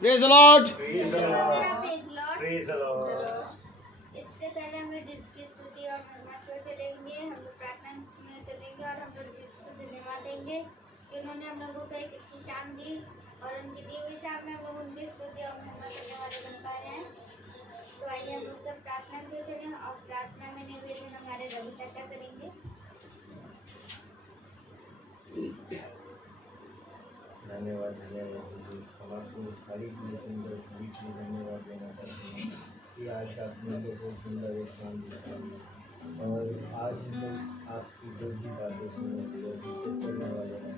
Praise the Lord. Praise the Lord. इससे पहले हम लोग जिसकी स्तुति और महिमा को चलेंगे, हम लोग प्रार्थना में चलेंगे और हम लोग जिसको धन्यवाद देंगे कि उन्होंने हम लोगों को एक अच्छी शाम दी और उनकी दी हुई शाम में हम लोग उनकी स्तुति और महिमा करने वाले बन पा रहे हैं। तो आइए हम लोग सब प्रार्थना में चलें और प्रार्थना में निवेदन हमारे रवि चाचा करेंगे। धन्यवाद जी। हम आपको इस खाली की सुंदर बीच में धन्यवाद देना चाहते हैं कि आज आपने लोगों को सुंदर एक शाम दिखाई और आज हम लोग आपकी जो भी बातें सुनने के लिए चलने वाले हैं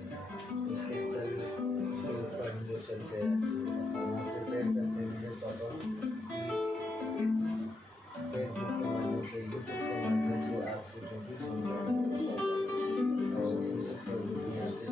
इसके ऊपर हम लोग चलते हैं। हम आपसे प्रेयर करते हैं पापा फेसबुक के माध्यम से, यूट्यूब के माध्यम से आपको जो भी सुन रहे हैं और उसको दुनिया से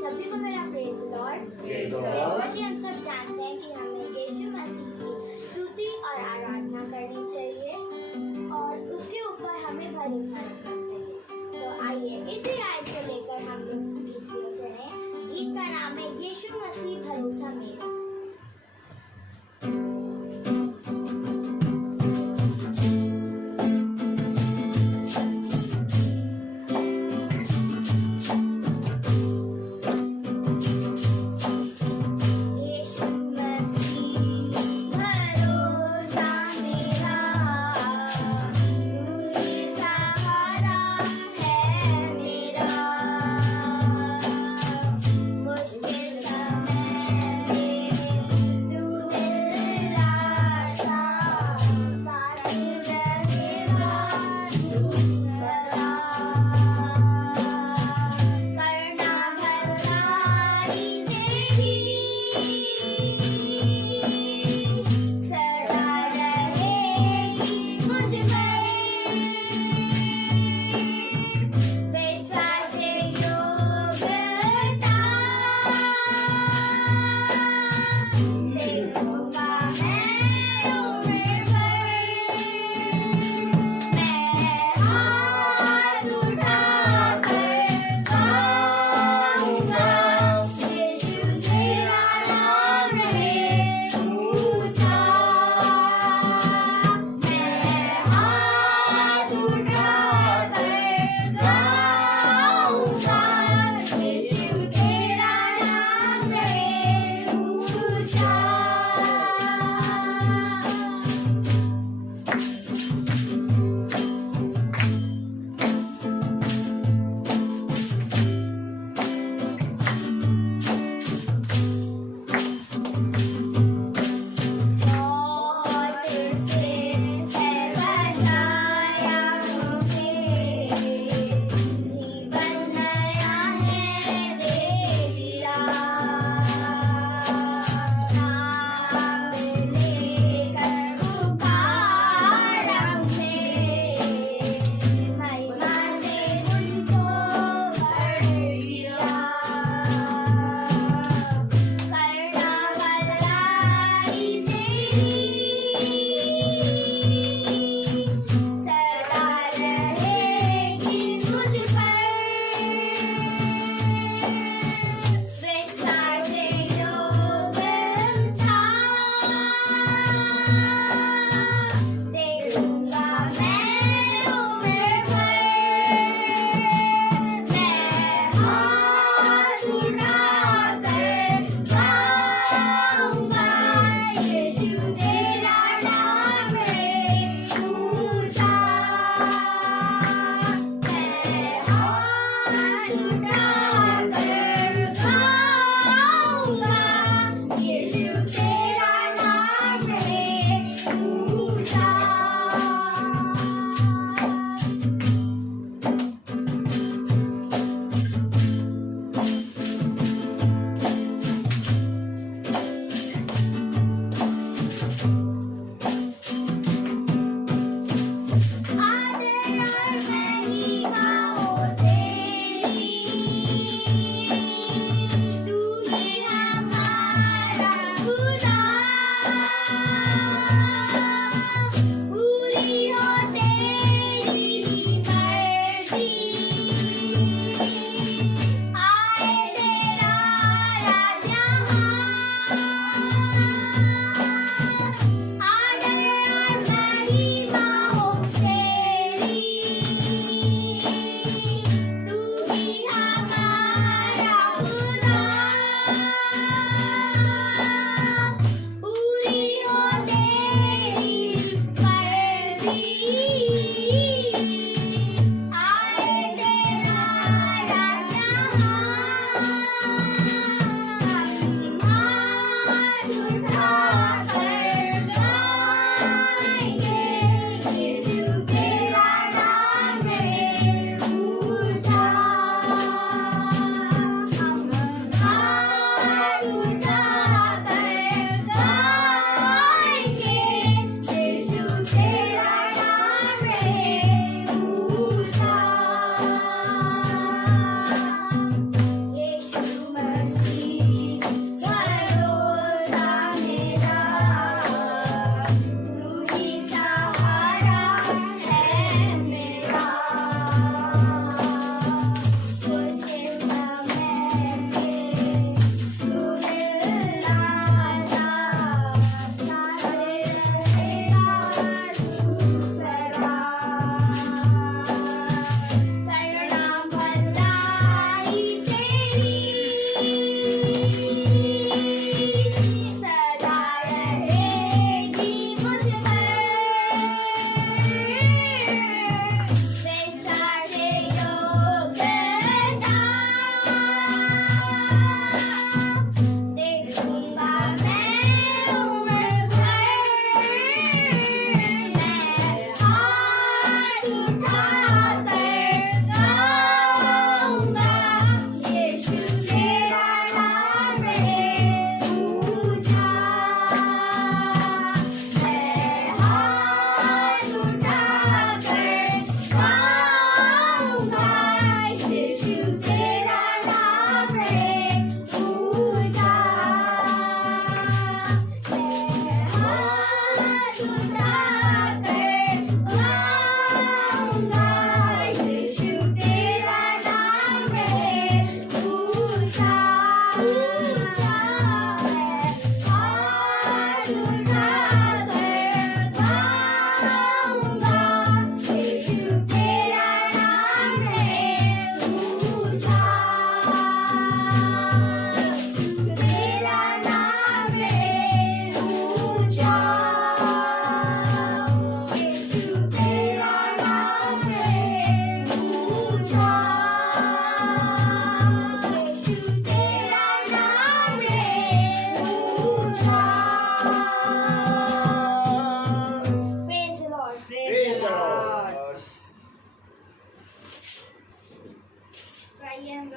सभी को मेरा प्रेज द लॉर्ड। बहुत ही हम सब जानते हैं कि हमें यीशु मसीह की स्तुति और आराधना करनी चाहिए और उसके ऊपर हमें भरोसा रखना चाहिए। तो आइए इसी आयत को लेकर हम लोग गीत सुने। गीत का नाम है यीशु मसीह भरोसा मेरा। यीशु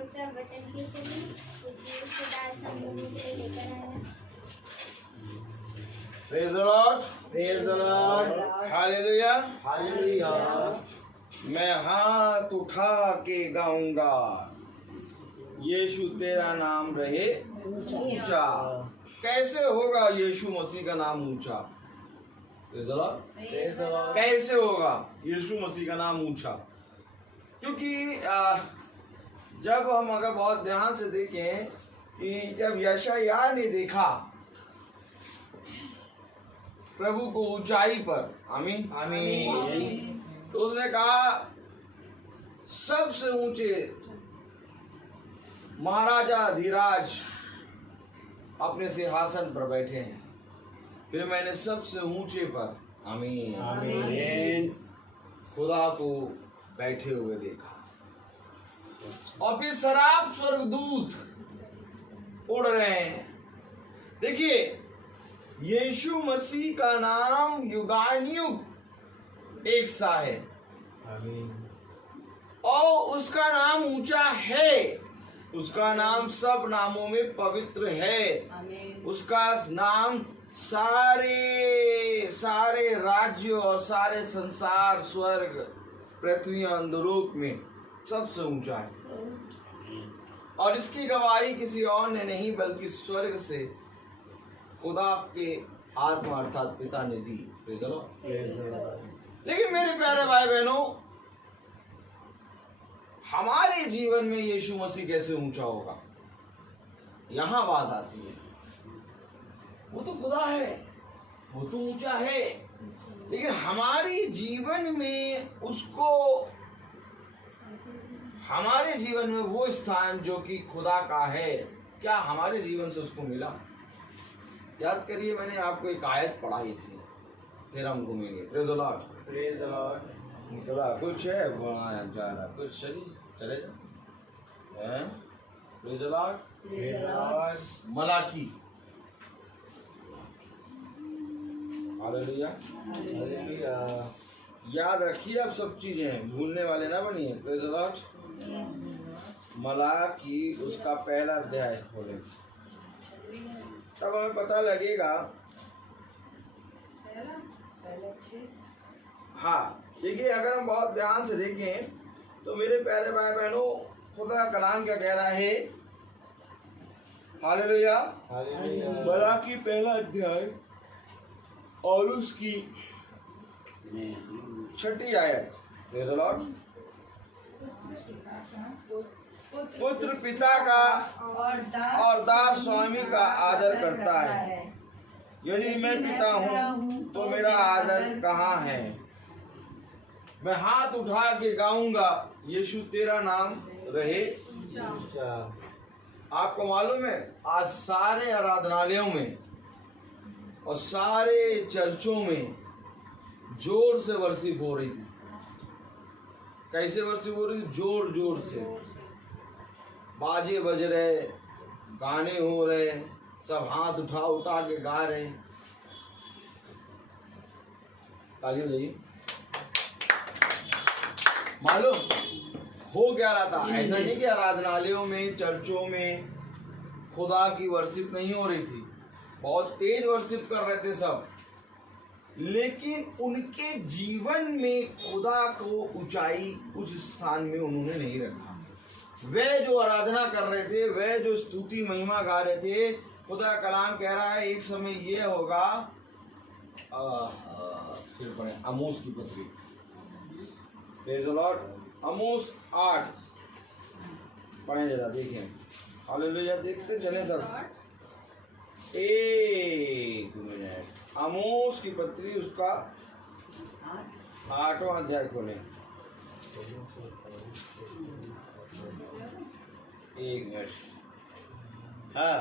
लोग से हम वचन की सुनी, उसके दास हम लोगों के लिए लेकर आए हैं। Praise the Lord, praise the Lord, hallelujah. Hallelujah. मैं हाथ उठा के गाऊंगा, यीशु तेरा नाम रहे ऊंचा। कैसे होगा यीशु मसीह का नाम ऊंचा? Praise the Lord. Praise the Lord. कैसे होगा यीशु मसीह का नाम ऊंचा? क्योंकि जब हम अगर बहुत ध्यान से देखें कि जब यशायाह ने देखा प्रभु को ऊंचाई पर, आमीन आमीन। तो उसने कहा सबसे ऊंचे महाराजा धीराज अपने सिंहासन पर बैठे हैं, फिर मैंने सबसे ऊंचे पर, आमीन आमीन। खुदा को बैठे हुए देखा, और फिर शराब स्वर्गदूत उड़ रहे हैं। देखिए, यीशु मसीह का नाम युगानुयुग एक सा है, आमीन। और उसका नाम ऊंचा है। उसका नाम सब नामों में पवित्र है। उसका नाम सारे राज्य और सारे संसार, स्वर्ग, पृथ्वी और अंधलोक में सबसे ऊंचा है। और इसकी गवाही किसी और ने नहीं बल्कि स्वर्ग से खुदा के आत्मा अर्थात पिता ने दी। Praise the Lord. Praise the Lord. लेकिन मेरे प्यारे भाई बहनों, हमारे जीवन में यीशु मसीह कैसे ऊंचा होगा, यहां बात आती है। वो तो खुदा है, वो तो ऊंचा है, लेकिन हमारे जीवन में उसको, हमारे जीवन में वो स्थान जो कि खुदा का है, क्या हमारे जीवन से उसको मिला? याद करिए, मैंने आपको एक आयत पढ़ाई थी, फिर हम घूमेंगे। Praise the Lord. Praise the Lord. निकला कुछ है, बनाया जा रहा कुछ, सही चले जाओ। Praise the Lord. Praise the Lord. Malachi, hallelujah. Hallelujah. याद रखिए, आप सब चीजें भूलने वाले ना बनिए। Praise the Lord. मलाकी उसका पहला अध्याय खोले, तब हमें पता लगेगा। हाँ, देखिए, अगर हम बहुत ध्यान से देखें तो मेरे प्यारे भाई बहनों, खुदा का कलाम क्या कह रहा है? हालेलुया। हालेलुया। मलाकी पहला अध्याय और उसकी 6ठी आयत। Praise the Lord. पुत्र पिता का और दास स्वामी का आदर करता है। यदि मैं पिता हूँ तो मेरा आदर कहाँ है? मैं हाथ उठा के गाऊंगा, यीशु तेरा नाम रहे। ऊंचा। आपको मालूम है, आज सारे आराधनालयों में और सारे चर्चों में जोर से वर्शिप हो रही थी। कैसे वर्शिप हो रही थी? जोर जोर से बाजे बज रहे, गाने हो रहे, सब हाथ उठा उठा के गा रहे। ताली बजाइए। मालूम हो क्या रहा था? ऐसा नहीं कि आराधनालयों में, चर्चों में खुदा की वर्शिप नहीं हो रही थी, बहुत तेज वर्शिप कर रहे थे सब, लेकिन उनके जीवन में खुदा को ऊंचाई, उस स्थान में उन्होंने नहीं रखा। वे जो आराधना कर रहे थे, वे जो स्तुति महिमा गा रहे थे, खुदा का कलाम कह रहा है एक समय ये होगा। फिर पढ़े आमोस की पत्री, प्रेज़ द लॉर्ड। आमोस 8 पढ़े जरा, देखें। हालेलुया। देखते चले सब। एक मिनट, आमोस की पत्री उसका 8वां अध्याय खोलें। एक मिनट। हाँ,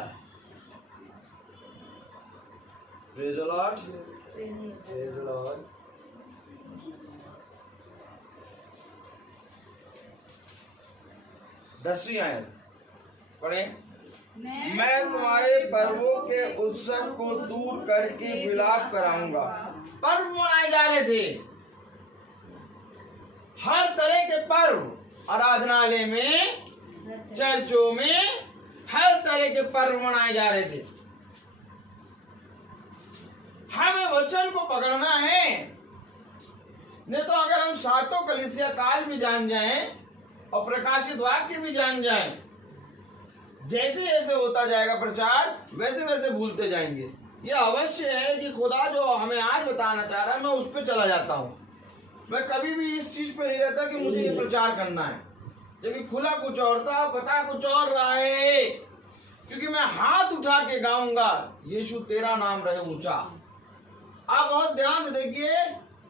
praise the Lord. Praise the Lord. 10वीं आयत पढ़े। मैं तुम्हारे पर्वों के उत्सव को दूर करके विलाप कराऊंगा। पर्व मनाए जा रहे थे, हर तरह के पर्व आराधनालय में चर्चों में हर तरह के पर्व मनाए जा रहे थे। हमें वचन को पकड़ना है, नहीं तो अगर हम सातों कलीसिया काल भी जान जाएं और प्रकाशित वाक्य भी जान जाएं, जैसे जैसे होता जाएगा प्रचार वैसे वैसे भूलते जाएंगे। यह अवश्य है कि खुदा जो हमें आज बताना चाह रहा है, मैं उस पर चला जाता हूँ। मैं कभी भी इस चीज पे नहीं रहता कि मुझे ये प्रचार करना है, जब खुला कुछ और था, पता कुछ और रहा है। क्योंकि मैं हाथ उठा के गाऊंगा, यीशु तेरा नाम रहे ऊंचा। आप बहुत ध्यान से देखिए,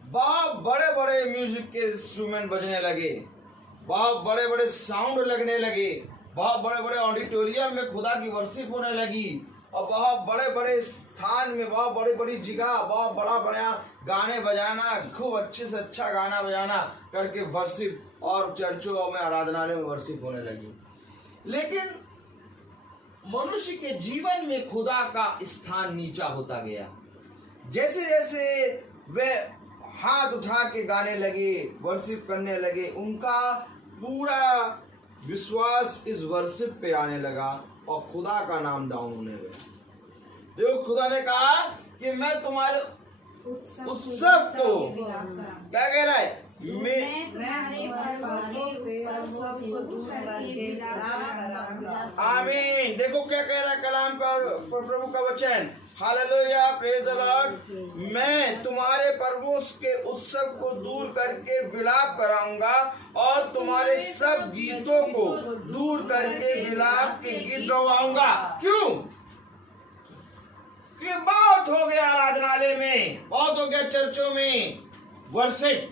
बहुत बड़े बड़े म्यूजिक के इंस्ट्रूमेंट बजने लगे, बहुत बड़े बड़े साउंड लगने लगे, बहुत बड़े बड़े ऑडिटोरियम में खुदा की वर्शिप होने लगी, और बहुत बड़े बड़े स्थान में, बहुत बड़ी बड़ी जगह, बहुत बड़ा बड़ा गाने बजाना, खूब अच्छे से अच्छा गाना बजाना करके वर्शिप, और चर्चों में आराधनालय में वर्शिप होने लगी। लेकिन मनुष्य के जीवन में खुदा का स्थान नीचा होता गया। जैसे जैसे वे हाथ उठा के गाने लगे, वर्शिप करने लगे, उनका पूरा विश्वास इस वर्शिप पे आने लगा और खुदा का नाम डाउन होने लगा। देखो, खुदा ने कहा कि मैं तुम्हारे उत्सव को, क्या कह रहा है, आमीन। देखो क्या कह रहा है कलाम का, प्रभु का वचन, हालेलुया, प्रेज द लॉर्ड। मैं तुम्हारे पर्वों के उत्सव को दूर करके विलाप कराऊंगा, और तुम्हारे सब गीतों को दूर करके विलाप के गीत गवाऊंगा। क्यों? कि बहुत हो गया आराधनालय में, बहुत हो गया चर्चों में वर्शिप,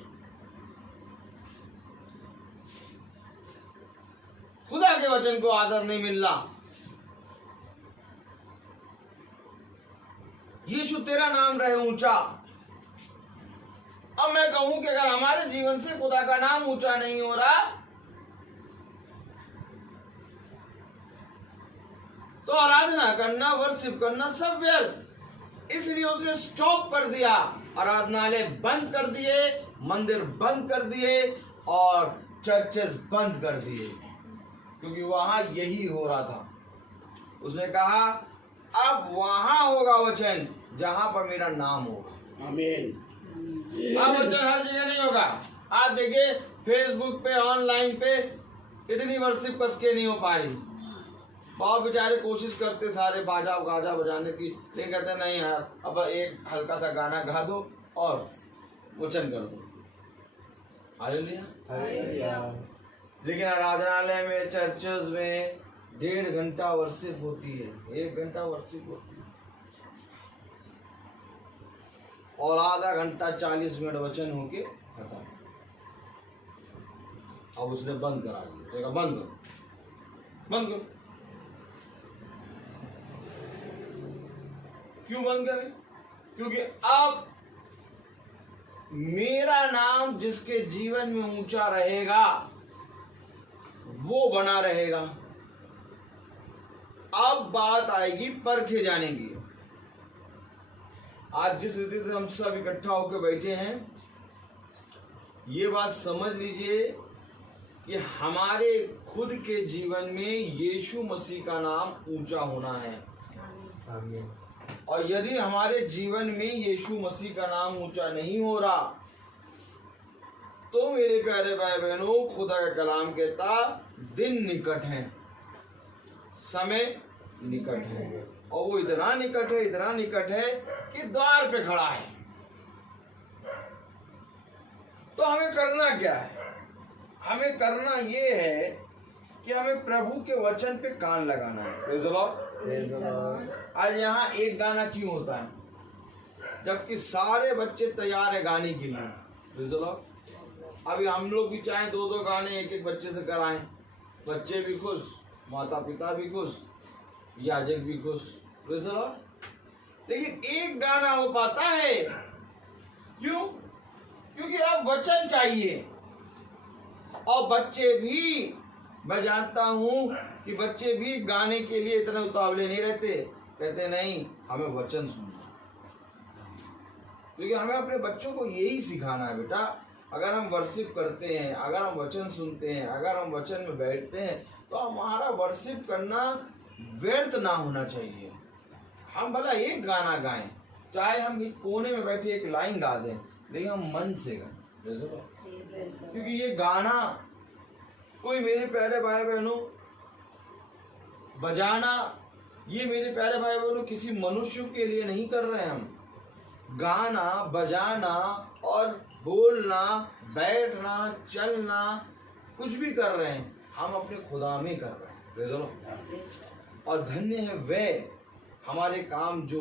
खुदा के वचन को आदर नहीं मिल रहा। यीशु तेरा नाम रहे ऊंचा। अब मैं कहूं कि अगर हमारे जीवन से खुदा का नाम ऊंचा नहीं हो रहा, तो आराधना करना, वर्शिप करना सब व्यर्थ। इसलिए उसने स्टॉप कर दिया, आराधनालय बंद कर दिए, मंदिर बंद कर दिए, और चर्चेस बंद कर दिए, क्योंकि वहां यही हो रहा था। उसने कहा अब वहां होगा वचन जहां पर मेरा नाम होगा। आमीन। अब वचन हर जगह नहीं होगा। आज देखिए फेसबुक पे, ऑनलाइन पे इतनी वर्शिप कस के नहीं हो पा रही। बहुत बेचारे कोशिश करते सारे बाजा गाजा बजाने की, लेकिन कहते नहीं यार, अब एक हल्का सा गाना गा दो और वचन कर दो। हालेलुया। लेकिन आराधनालय में, चर्चेस में 1.5 घंटा वर्शिप होती है, 1 घंटा वर्शिप होती है, और आधा घंटा 40 मिनट वचन होके खत्म। अब उसने बंद करा दिया, बंद करो, बंद करो। क्यों बंद करें? क्योंकि अब मेरा नाम जिसके जीवन में ऊंचा रहेगा वो बना रहेगा। अब बात आएगी परखे जाने की। आज जिस रीति से हम सब इकट्ठा होकर बैठे हैं, ये बात समझ लीजिए कि हमारे खुद के जीवन में यीशु मसीह का नाम ऊंचा होना है। आमीन। और यदि हमारे जीवन में यीशु मसीह का नाम ऊंचा नहीं हो रहा, तो मेरे प्यारे भाई बहनों, खुदा का कलाम कहता दिन निकट है, समय निकट है, और वो इतना निकट है, इतना निकट है कि द्वार पे खड़ा है। तो हमें करना क्या है? हमें करना ये है कि हमें प्रभु के वचन पे कान लगाना है। Praise the Lord. आज यहाँ एक गाना क्यों होता है जबकि सारे बच्चे तैयार है गाने के लिए? Praise the Lord. अभी हम लोग भी चाहें 2-2 गाने एक एक बच्चे से कराएं, बच्चे भी खुश, माता पिता भी खुश, याजक भी खुश। Praise the Lord. लेकिन एक गाना हो पाता है, क्यों? क्योंकि अब वचन चाहिए। और बच्चे भी, मैं जानता हूं कि बच्चे भी गाने के लिए इतने उतावले नहीं रहते, कहते नहीं हमें वचन सुनना। क्योंकि हमें अपने बच्चों को यही सिखाना है, बेटा अगर हम वर्शिप करते हैं, अगर हम वचन सुनते हैं, अगर हम वचन में बैठते हैं, तो हमारा वर्शिप करना व्यर्थ ना होना चाहिए। हम भला एक गाना गाएं, चाहे हम एक कोने में बैठे एक लाइन गा दें, लेकिन हम मन से गाएं। क्योंकि ये गाना कोई, मेरे प्यारे भाई बहनों, बजाना, ये मेरे प्यारे भाई बहनों किसी मनुष्य के लिए नहीं कर रहे हैं हम। गाना, बजाना और बोलना, बैठना, चलना, कुछ भी कर रहे हैं, हम अपने खुदा में कर रहे हैं। Praise the Lord. और धन्य है वे हमारे काम जो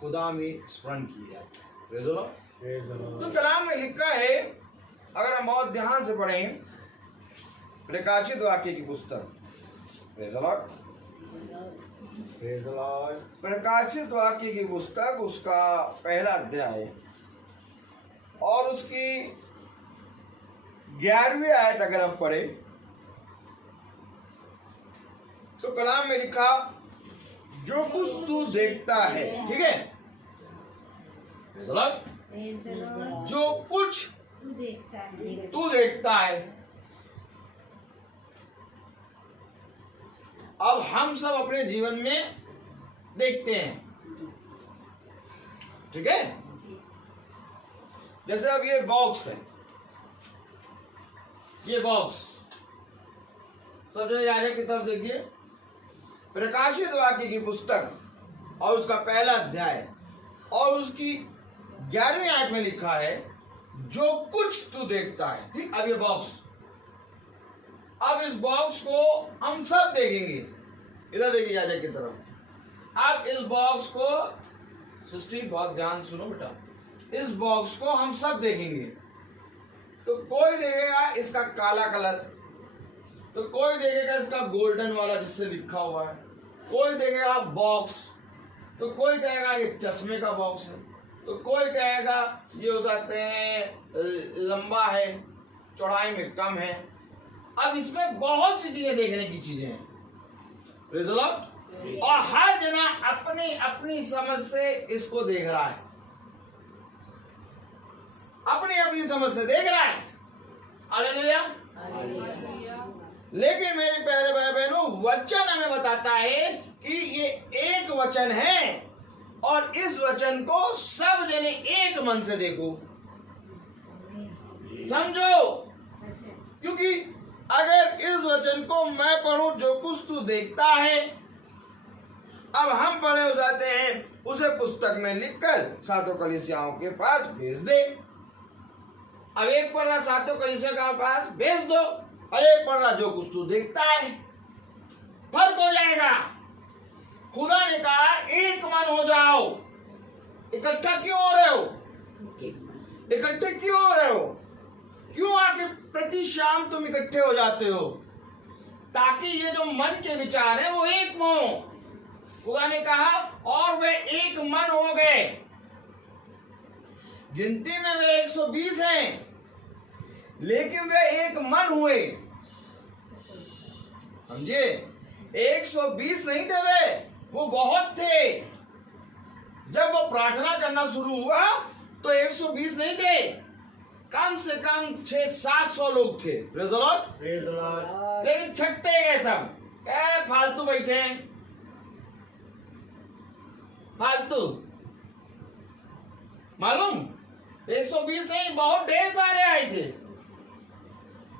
खुदा में स्मरण किए जाते हैं। Praise the Lord. तो कलाम में लिखा है, अगर हम बहुत ध्यान से पढ़ें, प्रकाशित वाक्य की पुस्तक, praise the Lord, praise the Lord. प्रकाशित वाक्य की पुस्तक, उसका पहला अध्याय और उसकी 11वीं आयत अगर हम पढ़े, तो कलाम में लिखा, जो कुछ तू देखता है, ठीक है, प्रेज़ द लॉर्ड, जो कुछ तू देखता है। अब हम सब अपने जीवन में देखते हैं, ठीक है। जैसे अब ये बॉक्स है, ये बॉक्स, सब जने आगे की तरफ देखिए, प्रकाशित वाक्य की पुस्तक और उसका पहला अध्याय और उसकी 11वीं आयत में लिखा है, जो कुछ तू देखता है। ठीक, अब ये बॉक्स, अब इस बॉक्स को हम सब देखेंगे। इधर देखिए आगे की तरफ। अब इस बॉक्स को, सृष्टि बहुत ध्यान सुनो बेटा, इस बॉक्स को हम सब देखेंगे। तो कोई देखेगा इसका काला कलर, तो कोई देखेगा इसका गोल्डन वाला जिससे लिखा हुआ है, कोई देखेगा बॉक्स, तो कोई कहेगा ये चश्मे का बॉक्स है, तो कोई कहेगा ये हो सकते हैं लंबा है, चौड़ाई में कम है। अब इसमें बहुत सी चीजें देखने की चीजें हैं, प्रेज़ द लॉर्ड, और हर जना अपनी अपनी समझ से इसको देख रहा है, अपनी अपनी समझ से देख रहा है। हालेलुया। लेकिन मेरे प्यारे भाई बहनों, वचन हमें बताता है कि ये एक वचन है और इस वचन को सब जने एक मन से देखो, समझो। क्योंकि अगर इस वचन को मैं पढ़ूं, जो कुछ तू देखता है, अब हम बड़े हो जाते हैं, उसे पुस्तक में लिखकर सातों कलीसियाओं के पास भेज दे। अब एक पढ़ना सातों कलीसिया के पास भेज दो और एक पढ़ना जो कुछ तू देखता है, फर्क हो जाएगा। खुदा ने कहा एक मन हो जाओ। इकट्ठा क्यों हो रहे हो? इकट्ठे क्यों हो रहे हो? क्यों आके प्रति शाम तुम इकट्ठे हो जाते हो? ताकि ये जो मन के विचार है वो एक हो। खुदा ने कहा और वे एक मन हो गए। गिनती में वे 120 हैं, लेकिन वे एक मन हुए। समझे? 120 नहीं थे वे, वो बहुत थे। जब वो प्रार्थना करना शुरू हुआ तो 120 नहीं थे, कम से कम 600-700 लोग थे। Praise the Lord. लेकिन छटते गए सब, फालतू बैठे हैं, फालतू। मालूम 120 नहीं, बहुत ढेर सारे आए थे।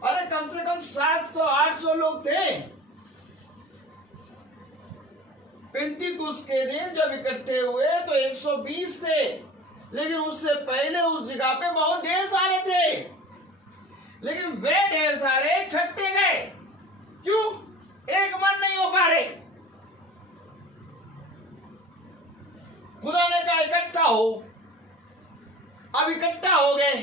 अरे कम से कम 700-800 लोग थे। पेंटिकुस्त के दिन जब इकट्ठे हुए तो 120 थे, लेकिन उससे पहले उस जगह पे बहुत ढेर सारे थे। लेकिन वे ढेर सारे छटते गए। क्यों? एक मन नहीं हो पा रहे। खुदा ने कहा इकट्ठा हो। अब इकट्ठा हो गए।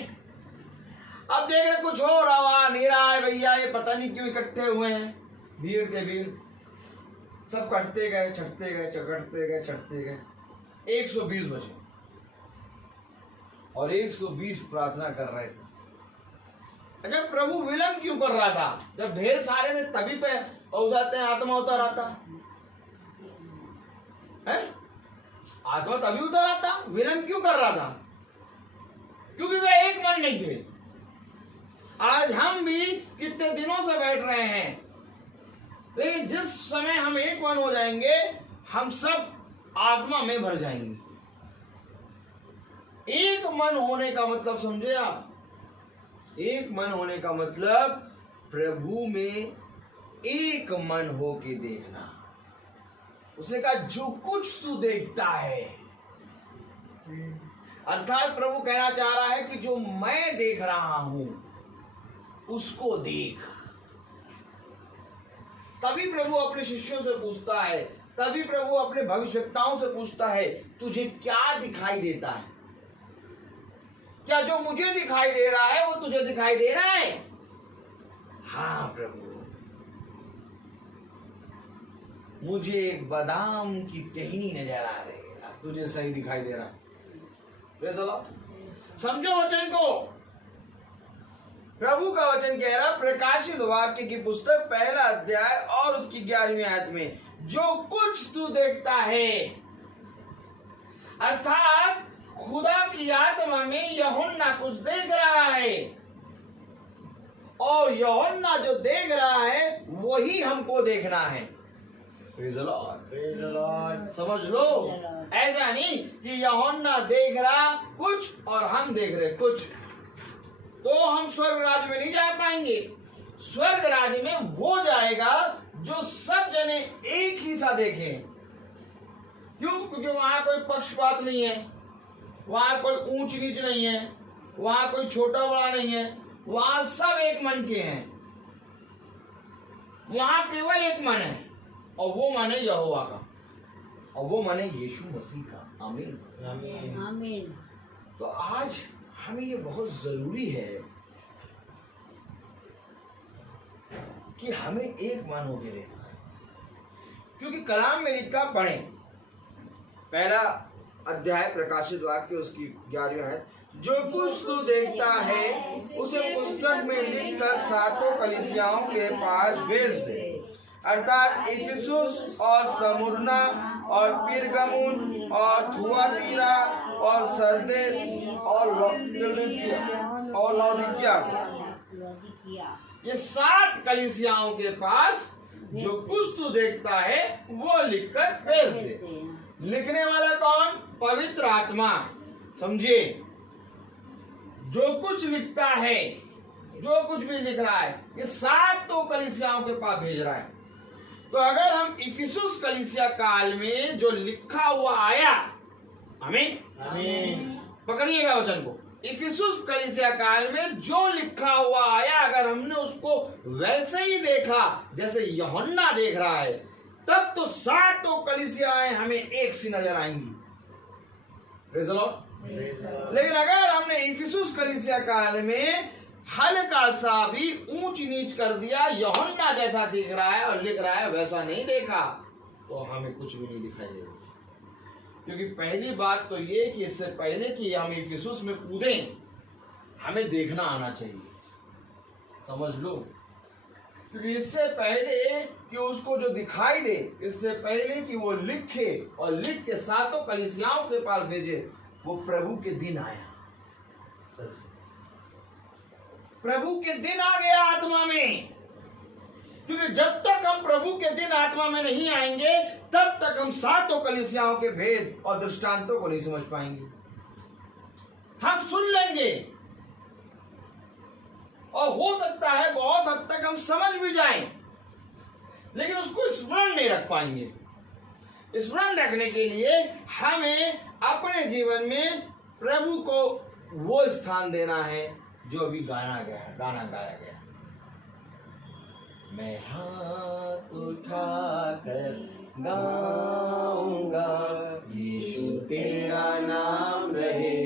अब देख रहे कुछ हो रहा नहीं रहा है भैया, ये पता नहीं क्यों इकट्ठे हुए हैं। भीड़ के भीड़ सब कटते गए, छटते गए, चकटते गए, छटते गए। 120 बचे और 120 प्रार्थना कर रहे थे। अच्छा, प्रभु विलंब क्यों कर रहा था? जब ढेर सारे थे तभी पे औजाते हैं आत्मा उतर आता है। आत्मा तभी उतर आता। विलंब क्यों कर रहा था? क्योंकि वे एक मन नहीं थे। आज हम भी कितने दिनों से बैठ रहे हैं, लेकिन जिस समय हम एक मन हो जाएंगे हम सब आत्मा में भर जाएंगे। एक मन होने का मतलब समझे आप? एक मन होने का मतलब प्रभु में एक मन होके देखना। उसने कहा जो कुछ तू देखता है, अर्थात प्रभु कहना चाह रहा है कि जो मैं देख रहा हूं उसको देख। तभी प्रभु अपने शिष्यों से पूछता है, तभी प्रभु अपने भविष्यवक्ताओं से पूछता है, तुझे क्या दिखाई देता है? क्या जो मुझे दिखाई दे रहा है वो तुझे दिखाई दे रहा है? हाँ प्रभु, मुझे एक बादाम की टहनी नजर आ रही है, तुझे सही दिखाई दे रहा है। समझो वचन को। प्रभु का वचन कह रहा, प्रकाशित वाक्य की पुस्तक 1 अध्याय और उसकी 11वीं आयत में, जो कुछ तू देखता है, अर्थात खुदा की आत्मा में यूहन्ना कुछ देख रहा है, और यूहन्ना जो देख रहा है वही हमको देखना है। Praise the Lord. Praise the Lord. समझ लो, ऐसा नहीं कि यूहन्ना देख रहा कुछ और हम देख रहे कुछ, तो हम स्वर्ग राज्य में नहीं जा पाएंगे। स्वर्ग राज्य में वो जाएगा जो सब जने एक ही सा देखें। क्यों? क्योंकि वहां कोई पक्षपात नहीं है, वहां कोई ऊंच नीच नहीं है, वहां कोई छोटा बड़ा नहीं है, वहां सब एक मन के हैं। वहां केवल एक मन है, और वो मन है यहोवा का, और वो मन है यीशु मसीह का। आमीन आमीन। आमीन। तो आज हमें ये बहुत जरूरी है कि हमें एक मन होके रहना है, क्योंकि कलाम में लिखा, पढ़ें 1 अध्याय प्रकाशित वाक्य उसकी 11वीं आयत, जो कुछ तू देखता है उसे पुस्तक में लिखकर 7 कलीसियाओं के पास भेज दे, अर्थात इफिसुस और स्मुर्ना और पिरगमुन और थुआतीरा और सरदेस और लौदीकिया, ये 7 कलीसियाओं के पास जो कुछ तू देखता है वो लिखकर भेज दे। लिखने वाला कौन? पवित्र आत्मा। समझिए, जो कुछ लिखता है, जो कुछ भी लिख रहा है, ये 7 कलीसियाओं के पास भेज रहा है। तो अगर हम इफिसुस कलीसिया काल में जो लिखा हुआ आया, आमीन आमीन। पकड़िएगा वचन को, इफिसुस कलीसिया काल में जो लिखा हुआ आया, अगर हमने उसको वैसे ही देखा जैसे यूहन्ना देख रहा है, तब तो 7 कलीसियाएं हमें एक सी नजर आएंगी। Praise the Lord. लेकिन अगर हमने इफिसुस कलीसिया काल में हल्का सा भी ऊंच नीच कर दिया, यूहन्ना जैसा दिख रहा है और लिख रहा है वैसा नहीं देखा, तो हमें कुछ भी नहीं दिखाई देगा। क्योंकि पहली बात तो ये कि इससे पहले कि हम इफिसुस में कूदें, हमें देखना आना चाहिए। समझ लो, क्योंकि इससे पहले कि उसको जो दिखाई दे, इससे पहले कि वो लिखे और लिख के 7 कलीसियाओं के पास भेजे, वो प्रभु के दिन आया। प्रभु के दिन आ गया आत्मा में। क्योंकि जब तक हम प्रभु के दिन आत्मा में नहीं आएंगे, तब तक हम 7 कलीसियाओं के भेद और दृष्टांतों को नहीं समझ पाएंगे। हम सुन लेंगे और हो सकता है बहुत हद तक हम समझ भी जाएं, लेकिन उसको स्मरण नहीं रख पाएंगे। स्मरण रखने के लिए हमें अपने जीवन में प्रभु को वो स्थान देना है जो अभी गाना गाया गया। मैं हाथ उठाकर गाऊंगा, यीशु तेरा नाम रहे।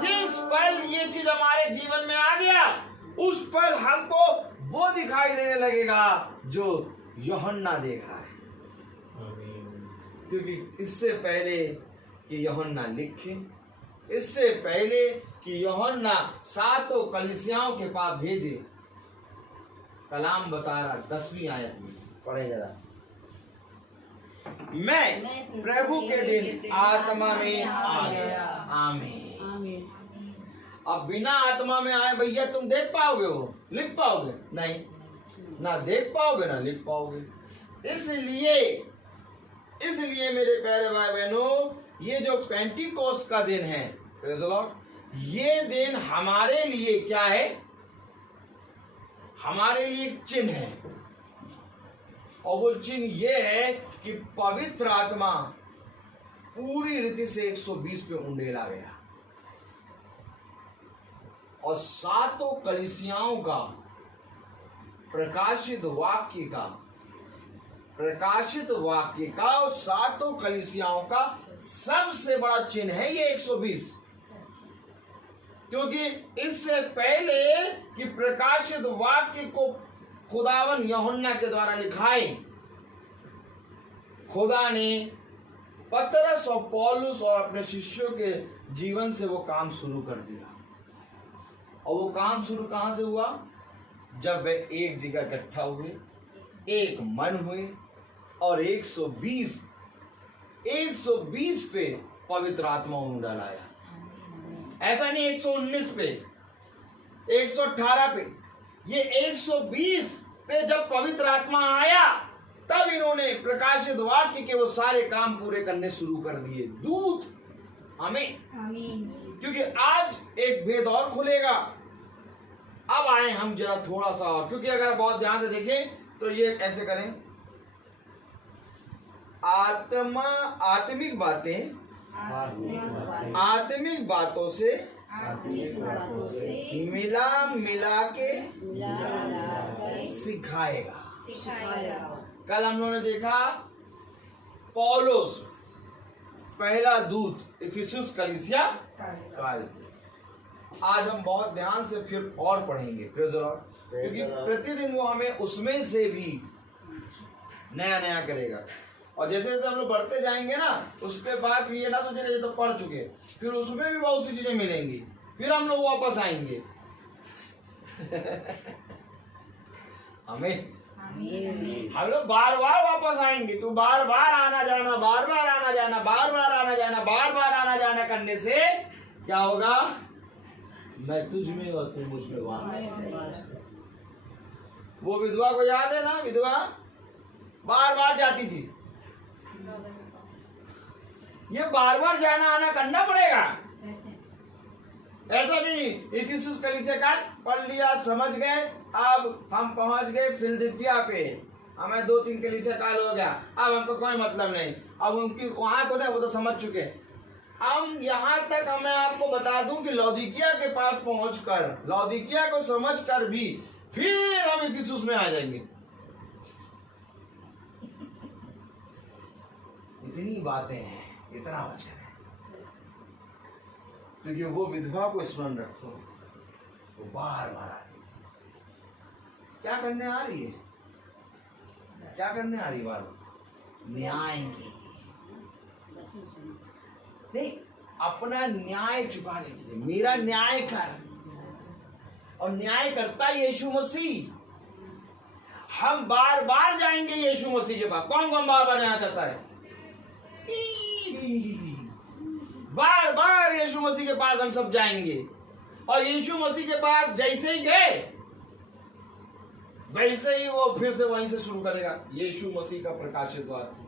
जिस पल ये चीज हमारे जीवन में आ गया, उस पल हमको वो दिखाई देने लगेगा जो यूहन्ना देख रहा है। क्योंकि इससे पहले कि यूहन्ना लिखे, इससे पहले कि यूहन्ना 7 कलीसियाओं के पास भेजे, कलाम बता रहा 10वीं आयत में, पढ़े जरा, मैं प्रभु के दिन आत्मा में आ गया। आमीन। अब बिना आत्मा में आए भैया तुम देख पाओगे, वो लिख पाओगे नहीं, ना देख पाओगे ना लिख पाओगे। इसलिए मेरे प्यारे भाई बहनों, ये जो पेंटिकोस्ट का दिन है, प्रेज़ द लॉर्ड, ये दिन हमारे लिए क्या है? हमारे लिए एक चिन्ह है, और वो चिन्ह ये है कि पवित्र आत्मा पूरी रीति से 120 पे उंडेला गया और सातों कलीसियाओं का प्रकाशित वाक्य का और सातों कलीसियाओं का सबसे बड़ा चिन्ह है ये 120। क्योंकि इससे पहले कि प्रकाशित वाक्य को खुदावन यूहन्ना के द्वारा लिखाए, खुदा ने पतरस और पौलुस और अपने शिष्यों के जीवन से वो काम शुरू कर दिया। और वो काम शुरू कहां से हुआ? जब वे एक जगह इकट्ठा हुए, एक मन हुए और 120 पे पवित्र आत्मा उंडा लाया। ऐसा नहीं 119 पे, 118 पे, ये 120 पे जब पवित्र आत्मा आया तब इन्होंने प्रकाशित वाक्य के वो सारे काम पूरे करने शुरू कर दिए। दूत आमीन। क्योंकि आज एक भेद और खुलेगा। अब आए हम जरा थोड़ा सा और, क्योंकि अगर बहुत ध्यान से देखें तो ये ऐसे करें, आत्मिक बातों से मिला के सिखाएगा। कल हम लोगों ने देखा पौलुस पहला दूत इफिसुस कलीसिया काल। आज हम बहुत ध्यान से फिर और पढ़ेंगे, प्रेज़ द लॉर्ड, क्योंकि प्रतिदिन वो हमें उसमें से भी नया नया करेगा। और जैसे जैसे हम लोग बढ़ते जाएंगे ना, उसके बाद भी ये ना तो ये तो पढ़ चुके, फिर उसमें भी बहुत सी चीजें मिलेंगी, फिर हम लोग वापस आएंगे। हमें हम लोग बार बार वापस आएंगे। तो बार बार आना जाना, बार बार आना जाना, बार बार आना जाना, बार बार आना जाना करने से क्या होगा? मैं तुझ में और तू मुझ में वास। वो विधवा को याद है ना? विधवा बार बार जाती थी। ये बार बार जाना आना करना पड़ेगा। ऐसा नहीं इफिसुस कलीसिया का पढ़ लिया, समझ गए, अब हम पहुंच गए फिलदिल्फिया पे, हमें 2-3 कलीसिया काल हो गया, अब हमको कोई मतलब नहीं। अब उनकी वहां तो नहीं, वो तो समझ चुके। हम यहाँ तक मैं आपको बता दूं कि लौदीकिया के पास पहुंचकर, लौदीकिया को समझकर भी फिर हम इफिसुस में आ जाएंगे। इतनी बातें हैं, इतना वचन है। क्योंकि वो विधवा को स्मरण रखो, वो बार बार आ रही। क्या करने आ रही है? क्या करने आ रही बार बार? न्याय की नहीं, अपना न्याय चुकाने के लिए। मेरा न्याय कर, और न्याय करता यीशु मसीह। हम बार बार जाएंगे यीशु मसीह के पास। कौन कौन बार बार जाना चाहता है? बार बार यीशु मसीह के पास हम सब जाएंगे। और यीशु मसीह के पास जैसे ही गए वैसे ही वो फिर से वहीं से शुरू करेगा यीशु मसीह का प्रकाशित वाक्य।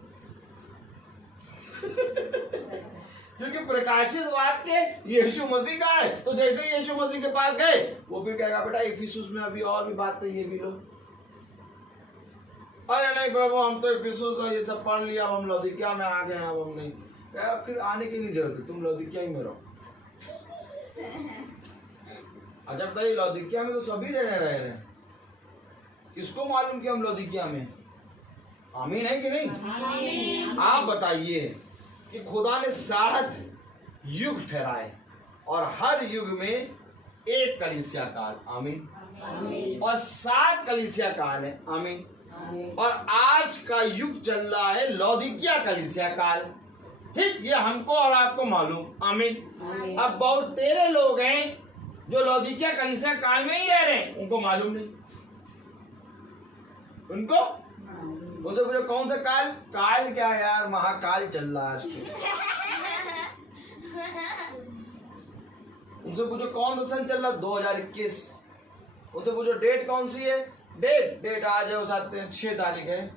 क्योंकि प्रकाशित वाक्य यीशु मसीह का है, तो जैसे यीशु मसीह के पास गए वो फिर कहेगा बेटा इफिसुस में अभी और भी बात है, ये भी लो। अरे नहीं प्रभु, हम तो इफिसुस ये सब पढ़ लिया, हम लौदीकिया में आ गए हैं, अब हम नहीं। फिर आने की नहीं जरूरत है, तुम लौदीकिया ही में रहो। अच्छा बताइए, लौदीकिया में तो सभी रह रहे हैं, किसको मालूम कि हम लौदीकिया में? आमीन है कि नहीं? आमीन। आप बताइए कि खुदा ने 7 युग ठहराए और हर युग में एक कलीसिया काल। आमीन। और 7 कलीसिया काल है। आमीन। और आज का युग चल रहा है लौदीकिया कलीसिया काल। ठीक, ये हमको और आपको मालूम। आमीन। अब बहुत तेरे लोग हैं जो लौदीकिया कलीसिया काल में ही रह रहे हैं, उनको मालूम नहीं। उनको उनसे पूछो कौन सा काल? काल क्या यार, महाकाल चल रहा है। उनसे पूछो कौन सा सन चल रहा 2021। उनसे पूछो डेट कौन सी है, डेट आज है, उस आते हैं 6 तारीख है,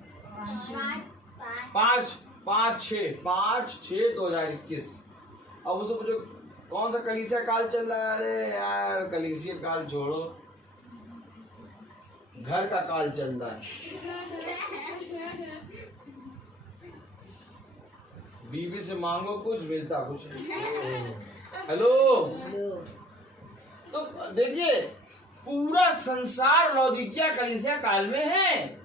5/6/2021। अब उनसे पूछो कौन सा कलीसिया काल चल रहा है, अरे यार कलीसिया काल छोड़ो, घर का काल चल रहा है। बीवी से मांगो कुछ मिलता कुछ नहीं। हेलो, तो देखिए पूरा संसार लौदीकिया कलीसिया काल में है।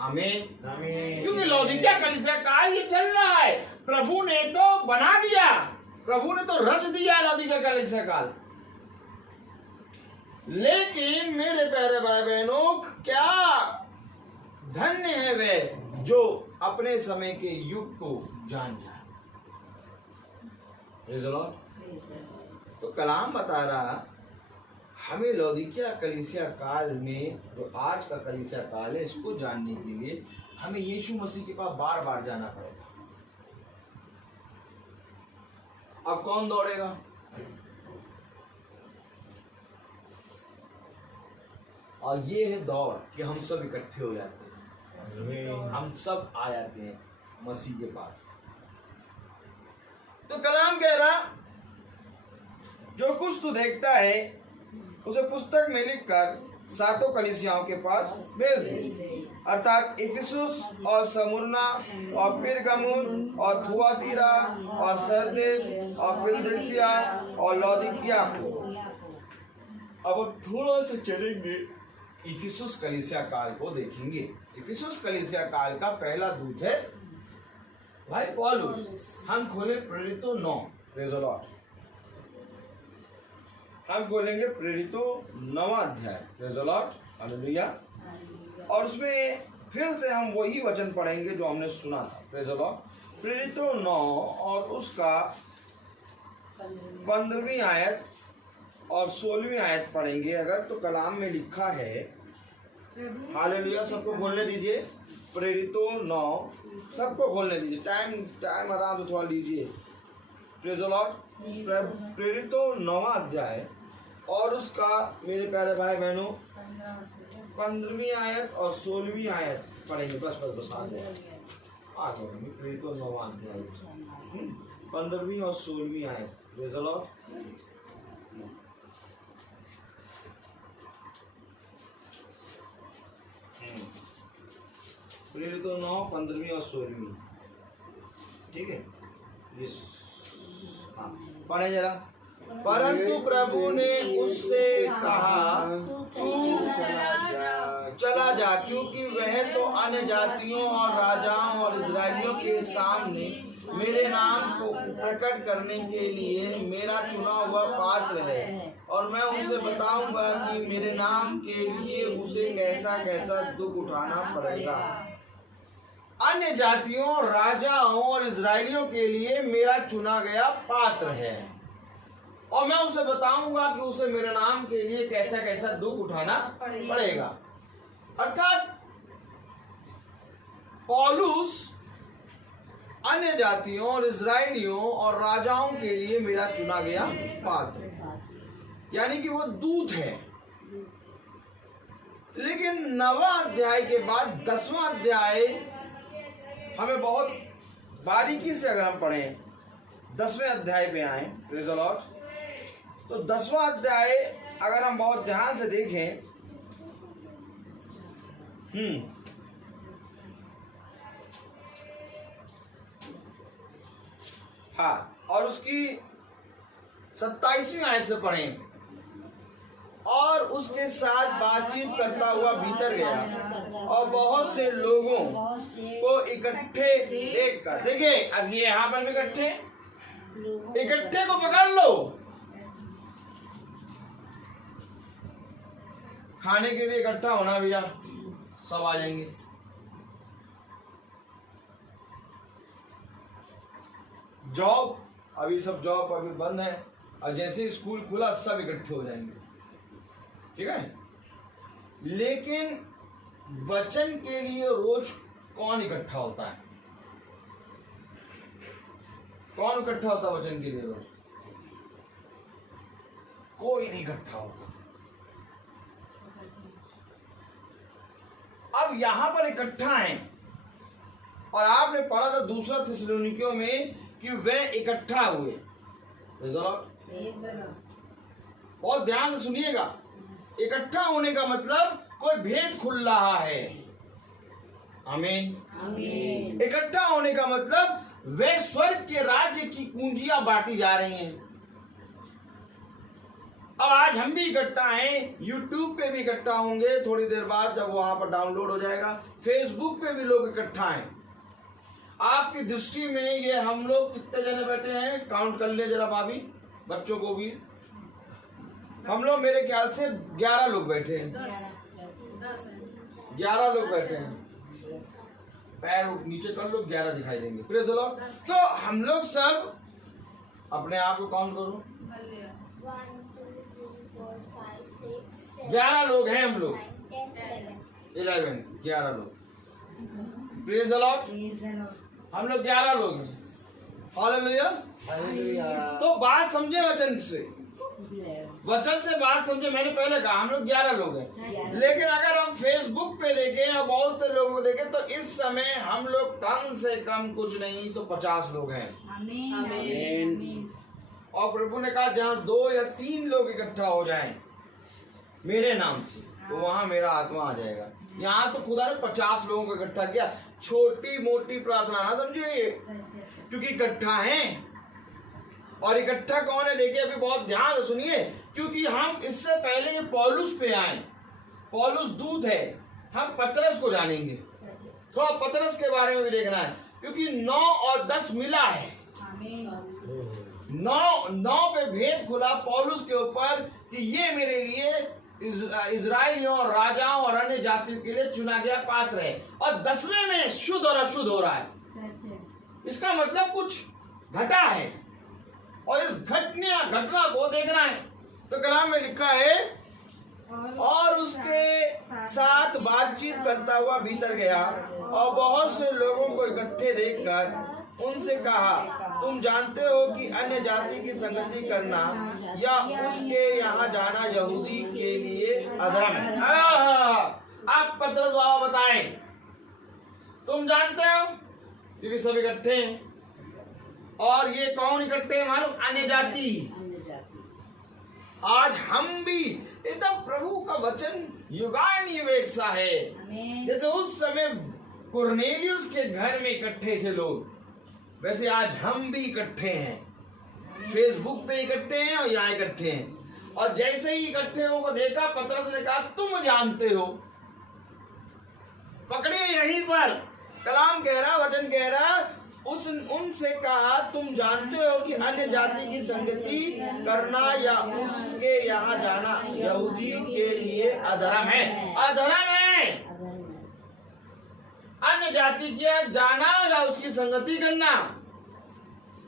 आमीन, क्योंकि लौदीकिया कलीसिया काल ये चल रहा है, प्रभु ने तो बना दिया, प्रभु ने तो रच दिया लौदीकिया कलीसिया काल। लेकिन मेरे प्यारे भाई बहनों, क्या धन्य है वे जो अपने समय के युग को जान जाए। तो कलाम बता रहा हमें लौदीकिया कलीसिया काल में, जो आज का कलीसिया काल है, इसको जानने के लिए हमें यीशु मसीह के पास बार बार जाना पड़ेगा। अब कौन दौड़ेगा? और ये है दौड़ कि हम सब इकट्ठे हो जाते हैं, हम सब आ जाते हैं मसीह के पास। तो कलाम कह रहा जो कुछ तू देखता है उसे पुस्तक में लिखकर 7 कलीसियाओं के पास भेज दे, अर्थात इफिसुस और स्मुरना और पिरगमुन और थुआतीरा और सरदेस और फिलदेल्फिया और लौदीकिया को। अब थोड़ा सा चलेंगे, इफिसुस कलीसिया काल को देखेंगे। इफिसुस कलीसिया काल का पहला दूत है भाई पौलुस। हम खोले प्रेरितों 9, प्रेज़ द लॉर्ड। हम खोलेंगे प्रेरितों 9वां अध्याय, प्रेज़ द लॉर्ड, हालेलुया। और उसमें फिर से हम वही वचन पढ़ेंगे जो हमने सुना था, प्रेज़ द लॉर्ड। प्रेरितों 9 और उसका 15वीं आयत और 16वीं आयत पढ़ेंगे। अगर तो कलाम में लिखा है, हालेलुया, सबको खोलने दीजिए। प्रेरितों 9 सबको खोलने दीजिए, टाइम आराम से थोड़ा लीजिए, प्रेज़ द लॉर्ड। प्रेरितों 9वां अध्याय और उसका, मेरे प्यारे भाई बहनों, 15वीं आयत और 16वीं आयत पढ़ेंगे। बस आ जाएंगे। प्रेरितों 9वां अध्याय 15वीं और 16वीं आयत, प्रेज़ द लॉर्ड। प्रेरितों 9, 15वीं और 16वीं, ठीक है। हाँ, पढ़े जरा। परंतु प्रभु ने उससे कहा, तू चला जा, क्योंकि वह तो अन्य जातियों और राजाओं और इजरायलियों के सामने मेरे नाम को प्रकट करने के लिए मेरा चुना हुआ पात्र है, और मैं उसे बताऊंगा कि मेरे नाम के लिए उसे कैसा कैसा दुख उठाना पड़ेगा। अन्य जातियों, राजाओं और इजरायलियों के लिए मेरा चुना गया पात्र है, और मैं उसे बताऊंगा कि उसे मेरे नाम के लिए कैसा कैसा दुख उठाना पड़ेगा। अर्थात पौलुस अन्य जातियों और इजरायलियों और राजाओं के लिए मेरा चुना गया पात्र, यानी कि वो दूत है। लेकिन 9वां अध्याय के बाद 10वां अध्याय हमें बहुत बारीकी से, अगर हम पढ़ें 10वें अध्याय पे आए, प्रेज़ द लॉर्ड, तो 10वां अध्याय अगर हम बहुत ध्यान से देखें, हाँ, और उसकी 27वीं आयत से पढ़ें, और उसके साथ बातचीत करता हुआ भीतर गया और बहुत से लोगों को इकट्ठे देखकर, देखिए अब ये यहाँ पर इकट्ठे को पकड़ लो, खाने के लिए इकट्ठा होना भैया, सब आ जाएंगे। जॉब, अभी सब जॉब अभी बंद है, और जैसे स्कूल खुला सब इकट्ठे हो जाएंगे, ठीक है। लेकिन वचन के लिए रोज कौन इकट्ठा होता है? कौन इकट्ठा होता है वचन के लिए रोज? कोई नहीं इकट्ठा होगा। अब यहां पर इकट्ठा है, और आपने पढ़ा था दूसरा थिस्सलुनीकियों में कि वे इकट्ठा हुए। बहुत ध्यान से सुनिएगा, इकट्ठा होने का मतलब कोई भेद खुल रहा है। आमीन। इकट्ठा होने का मतलब वे स्वर्ग के राज्य की कुंजियां बांटी जा रही हैं। अब आज हम भी इकट्ठा हैं, यूट्यूब पे भी इकट्ठा होंगे थोड़ी देर बाद जब वहां पर डाउनलोड हो जाएगा। फेसबुक पे भी लोग इकट्ठा हैं। आपकी दृष्टि में ये हम लोग कितने जने बैठे हैं, काउंट कर ले जरा भाभी, बच्चों को भी। हम लोग मेरे ख्याल से 11 लोग बैठे हैं। 11 लोग बैठे हैं। पैर नीचे कर लो, 11 दिखाई देंगे। Praise the Lord. तो हम लोग सब अपने आप को काउंट करो। 1 2 3 4 5 6 7 11 लोग हैं हम लोग। 10 11 11 लोग। Praise the Lord. हम लोग 11 लोग हैं। हालेलुया। हालेलुया। तो बात समझे वचन से, वचन से बात समझे। मैंने पहले कहा हम लोग 11 लोग हैं, लेकिन अगर हम फेसबुक पे देखें या बहुत से लोगों को देखें तो इस समय हम लोग कम से कम कुछ नहीं तो 50 लोग हैं। आमीन। और प्रभु ने कहा जहां 2 या 3 लोग इकट्ठा हो जाएं मेरे नाम से तो वहां मेरा आत्मा आ जाएगा। यहाँ तो खुदा ने 50 लोगों को इकट्ठा किया। छोटी मोटी प्रार्थना ना समझिए ये, क्योंकि इकट्ठा हैं। और इकट्ठा कौन है देखिए, अभी बहुत ध्यान से सुनिए, क्योंकि हम इससे पहले ये पौलुस पे आए। पौलुस दूत है, हम पतरस को जानेंगे। थोड़ा पतरस के बारे में भी देखना है, क्योंकि 9 और 10 मिला है। 9 पे भेद खुला पौलुस के ऊपर कि ये मेरे लिए इजराइलियों और राजाओं और अन्य जातियों के लिए चुना गया पात्र है, और 10वें में शुद्ध और अशुद्ध हो रहा है। इसका मतलब कुछ घटा है, और इस घटना को देखना है। तो कलाम में लिखा है, और उसके साथ बातचीत करता हुआ भीतर गया और बहुत से लोगों को इकट्ठे देखकर उनसे कहा, तुम जानते हो कि अन्य जाति की संगति करना या उसके यहाँ जाना यहूदी के लिए अधर्म है। आप पतरस बाबा बताएं, तुम जानते हो, क्योंकि सब इकट्ठे हैं। और ये कौन इकट्ठे हैं मालूम? अन्य जाति। आज हम भी एकदम प्रभु का वचन युगानुयुग सा है। जैसे उस समय कुरनेलियुस के घर में इकट्ठे थे लोग, वैसे आज हम भी इकट्ठे हैं। फेसबुक पे इकट्ठे हैं और यहाँ इकट्ठे हैं। और जैसे ही इकट्ठे हो को देखा, पतरस ने कहा, तुम जानते हो। पकड़े यहीं पर कलाम कह रहा, वचन कह रहा, उनसे कहा, तुम जानते हो कि अन्य जाति की संगति करना या उसके यहाँ जाना यहूदी के लिए अधर्म है। अधर्म है अन्य जाति के जाना या उसकी संगति करना।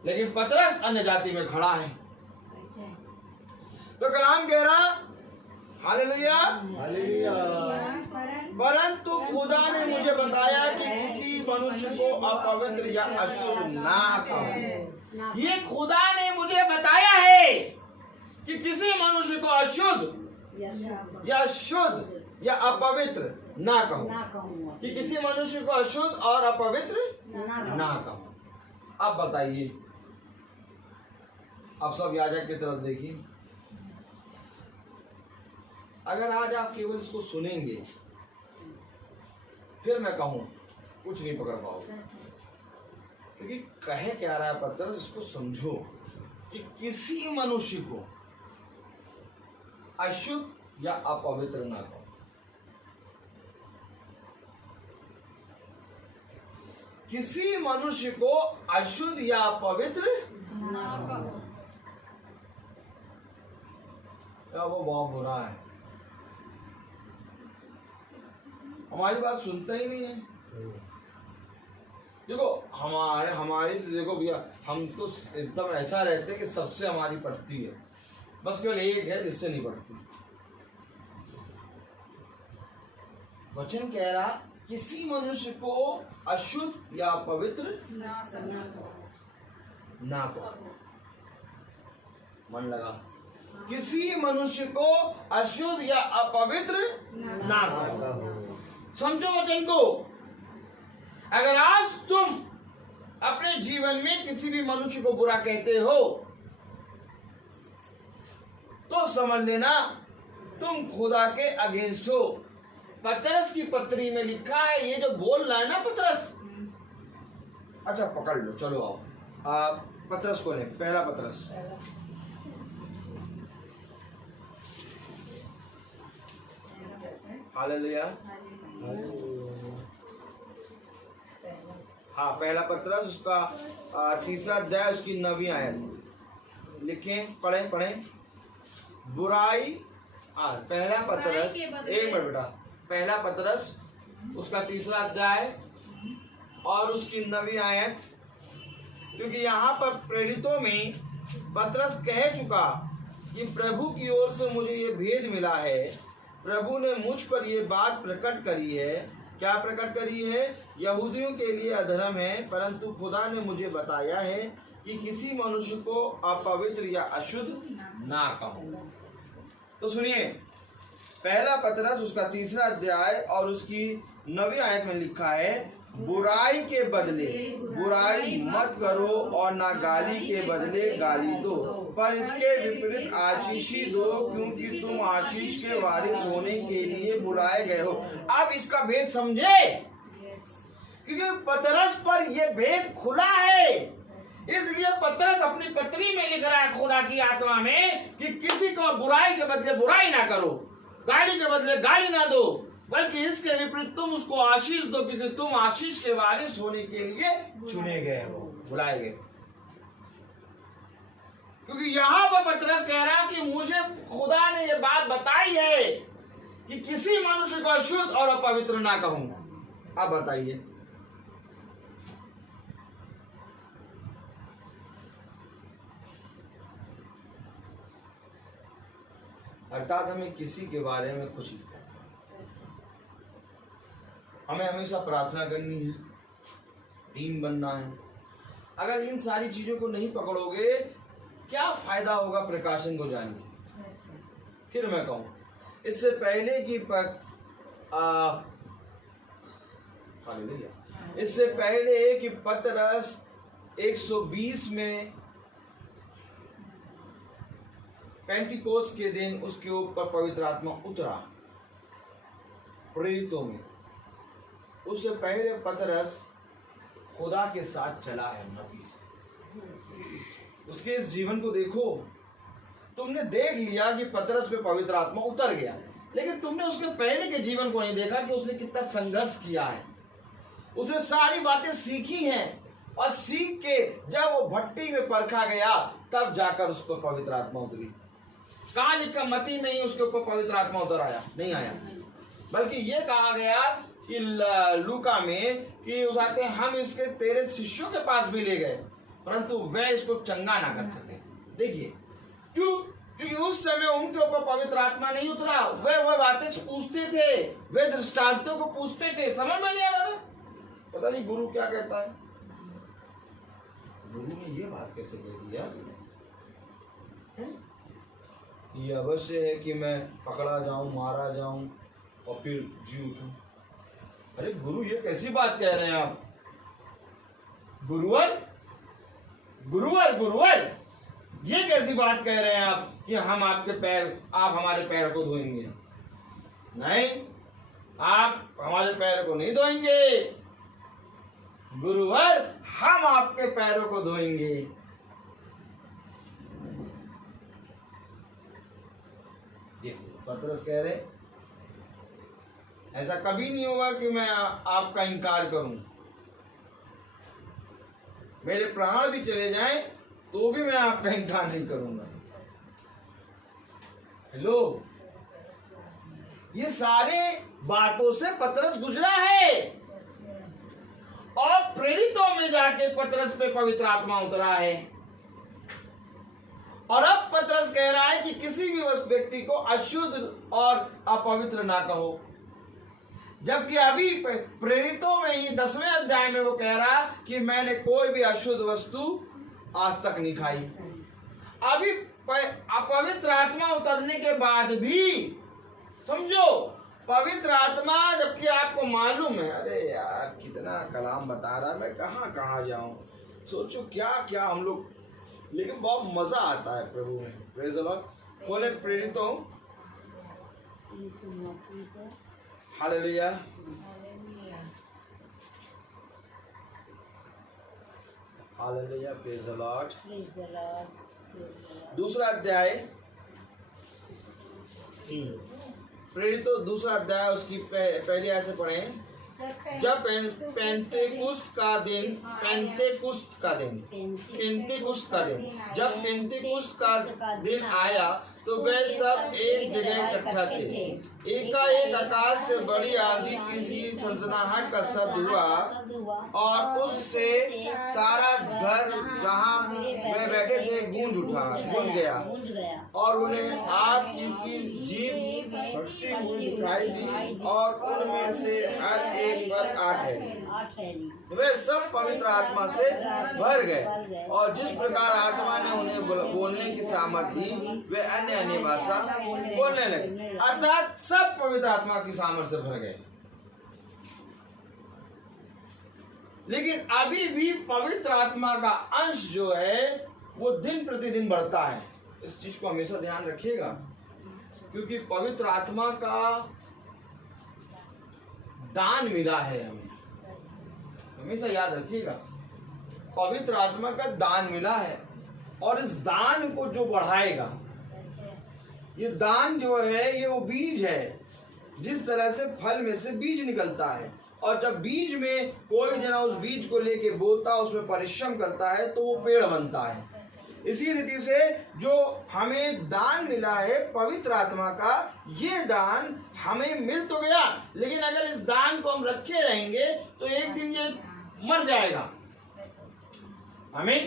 लेकिन पतरस अन्य जाति में खड़ा है। तो कलाम कह रहा, हालेलुया, हालेलुया। परंतु खुदा ने मुझे बताया कि किसी मनुष्य को अपवित्र या अशुद्ध ना कहो। ये खुदा ने मुझे बताया है कि किसी मनुष्य को अशुद्ध या शुद्ध या अपवित्र ना कहो, कि किसी मनुष्य को अशुद्ध और अपवित्र ना कहो। अब बताइए, अब सब याजक की तरफ देखिए। अगर आज आप केवल इसको सुनेंगे, फिर मैं कहूं कुछ नहीं पकड़ पाओगे, क्योंकि कहे क्या रहा है पतरस, इसको समझो कि किसी मनुष्य को अशुद्ध या अपवित्र ना कहो। किसी मनुष्य को अशुद्ध या अपवित्र ना कहो। वो बहुत बुरा है, हमारी बात सुनता ही नहीं है। देखो हमारी देखो भैया, हम तो एकदम ऐसा रहते हैं कि सबसे हमारी पटती है, बस केवल एक है जिससे नहीं पटती। वचन कह रहा, किसी मनुष्य को अशुद्ध या पवित्र ना कहो। मन लगा? किसी मनुष्य को अशुद्ध या अपवित्र ना करो। समझो वचन को। अगर आज तुम अपने जीवन में किसी भी मनुष्य को बुरा कहते हो तो समझ लेना तुम खुदा के अगेंस्ट हो। पतरस की पत्री में लिखा है, ये जो बोल रहा है ना पतरस, अच्छा पकड़ लो, चलो आओ। पतरस कौन है? पहला पतरस, हालेलुया। हाँ, पहला पतरस उसका तीसरा अध्याय उसकी 9वीं आयत लिखें, पढ़ें। बुराई, पहला पतरस, एक मिनट बेटा, पहला पतरस उसका तीसरा अध्याय और उसकी 9वीं आयत। क्योंकि यहाँ पर प्रेरितों में पतरस कह चुका कि प्रभु की ओर से मुझे ये भेद मिला है, प्रभु ने मुझ पर ये बात प्रकट करी है। क्या प्रकट करी है? यहूदियों के लिए अधर्म है, परंतु खुदा ने मुझे बताया है कि किसी मनुष्य को अपवित्र या अशुद्ध ना कहो। तो सुनिए, पहला पतरस उसका तीसरा अध्याय और उसकी 9वीं आयत में लिखा है, बुराई के बदले बुराई मत करो और ना गाली के बदले गाली दो, पर इसके विपरीत आशीष ही दो, क्योंकि तुम आशीष के वारिस होने के लिए बुलाए गए हो। अब इसका भेद समझे, क्योंकि पतरस पर यह भेद खुला है, इसलिए पतरस अपनी पत्री में लिख रहा है खुदा की आत्मा में कि किसी को बुराई के बदले बुराई ना करो, गाली के बदले गाली ना दो, बल्कि इसके विपरीत तुम उसको आशीष दो, क्योंकि तुम आशीष के वारिस होने के लिए चुने गए हो, बुलाए गए। क्योंकि यहाँ पर पतरस कह रहा है कि मुझे खुदा ने ये बात बताई है कि किसी मनुष्य को अशुद्ध और अपवित्र ना कहूंगा। अब बताइए, अर्थात हमें किसी के बारे में कुछ नहीं, हमें हमेशा प्रार्थना करनी है, दीन बनना है। अगर इन सारी चीजों को नहीं पकड़ोगे, क्या फायदा होगा प्रकाशन को जान के? फिर मैं कहूं, इससे पहले कि इससे पहले कि पतरस 120 में पेंटिकोस के दिन उसके ऊपर पवित्र आत्मा उतरा प्रेरितों में, उससे पहले पतरस खुदा के साथ चला है मती से। उसके इस जीवन को देखो, तुमने देख लिया कि पतरस पे पवित्र आत्मा उतर गया, लेकिन तुमने उसके पहले के जीवन को नहीं देखा कि उसने कितना संघर्ष किया है। उसने सारी बातें सीखी हैं और सीख के जब वो भट्टी में परखा गया तब जाकर उस पर पवित्र आत्मा उतरी। कहाँ लिखा? मती नहीं उसके ऊपर पवित्र आत्मा उतर आया, नहीं आया, बल्कि ये कहा गया कि लूका में कि उस आते हम इसके तेरे शिष्यों के पास भी ले गए, परंतु वह इसको चंगा ना कर सके। देखिए क्यों? क्योंकि उस समय उनके ऊपर पवित्र आत्मा नहीं उतरा। वह बातें पूछते थे, वे दृष्टांतों को पूछते थे, समझ में नहीं आ रहा। पता नहीं गुरु क्या कहता है, गुरु ने ये बात कैसे कह दिया? ये अवश्य है कि मैं पकड़ा जाऊं, मारा जाऊं और फिर जी उठूं। अरे गुरु ये कैसी बात कह रहे हैं आप? गुरुवर गुरुवर गुरुवर ये कैसी बात कह रहे हैं आप कि हम आपके पैर, आप हमारे पैर को धोएंगे? नहीं, आप हमारे पैर को नहीं धोएंगे गुरुवर, हम आपके पैरों को धोएंगे। पतरस कह रहे ऐसा कभी नहीं होगा कि मैं आपका इनकार करूं, मेरे प्राण भी चले जाएं तो भी मैं आपका इनकार नहीं करूंगा। हेलो, ये सारे बातों से पतरस गुजरा है और प्रेरितों में जाके पतरस पे पवित्र आत्मा उतरा है। और अब पतरस कह रहा है कि किसी भी व्यक्ति को अशुद्ध और अपवित्र ना कहो, जबकि अभी प्रेरितों में ही 10वें अध्याय में वो कह रहा कि मैंने कोई भी अशुद्ध वस्तु आज तक नहीं खाई। अभी अपवित्र आत्मा उतरने के बाद भी, समझो, पवित्र आत्मा, जबकि आपको मालूम है, अरे यार कितना कलाम बता रहा, मैं कहाँ जाऊं, सोचो क्या क्या हम लोग, लेकिन बहुत मजा आता है प्रभु में। Praise the Lord. बोले प्रेरित हो, hallelujah. Hallelujah, praise the Lord. दूसरा अध्याय, प्रेरितो दूसरा अध्याय, उसकी पहले ऐसे पढ़े, जब पेंतेकुस्त का दिन जब पेंतेकुस्त का दिन आया तो वे सब एक जगह इकट्ठा थे। एकाएक आकाश से बड़ी आंधी किसी सनसनाहट का शब्द हुआ और उससे सारा घर जहाँ वे बैठे थे गूंज गया और उन्हें आग की सी जीभ फटती हुई दिखाई दी और उनमें से हर एक पर 8 ठहरी। वे सब पवित्र आत्मा से भर गए और जिस प्रकार आत्मा ने उन्हें बोलने की सामर्थ्य दी वे अन्य भाषा बोलने लगे। अर्थात सब पवित्र आत्मा की सामर्थ्य से भर गए। लेकिन अभी भी पवित्र आत्मा का अंश जो है वो दिन प्रतिदिन बढ़ता है। इस चीज को हमेशा ध्यान रखिएगा, क्योंकि पवित्र आत्मा का दान मिला है हमें, हमेशा याद रखिएगा, पवित्र आत्मा का दान मिला है और इस दान को जो बढ़ाएगा, ये दान जो है ये वो बीज है, जिस तरह से फल में से बीज निकलता है और जब बीज में कोई जना उस बीज को लेके बोता, उसमें परिश्रम करता है तो वो पेड़ बनता है। इसी रीति से जो हमें दान मिला है पवित्र आत्मा का, ये दान हमें मिल तो गया, लेकिन अगर इस दान को हम रखे रहेंगे तो एक दिन ये मर जाएगा। आमीन।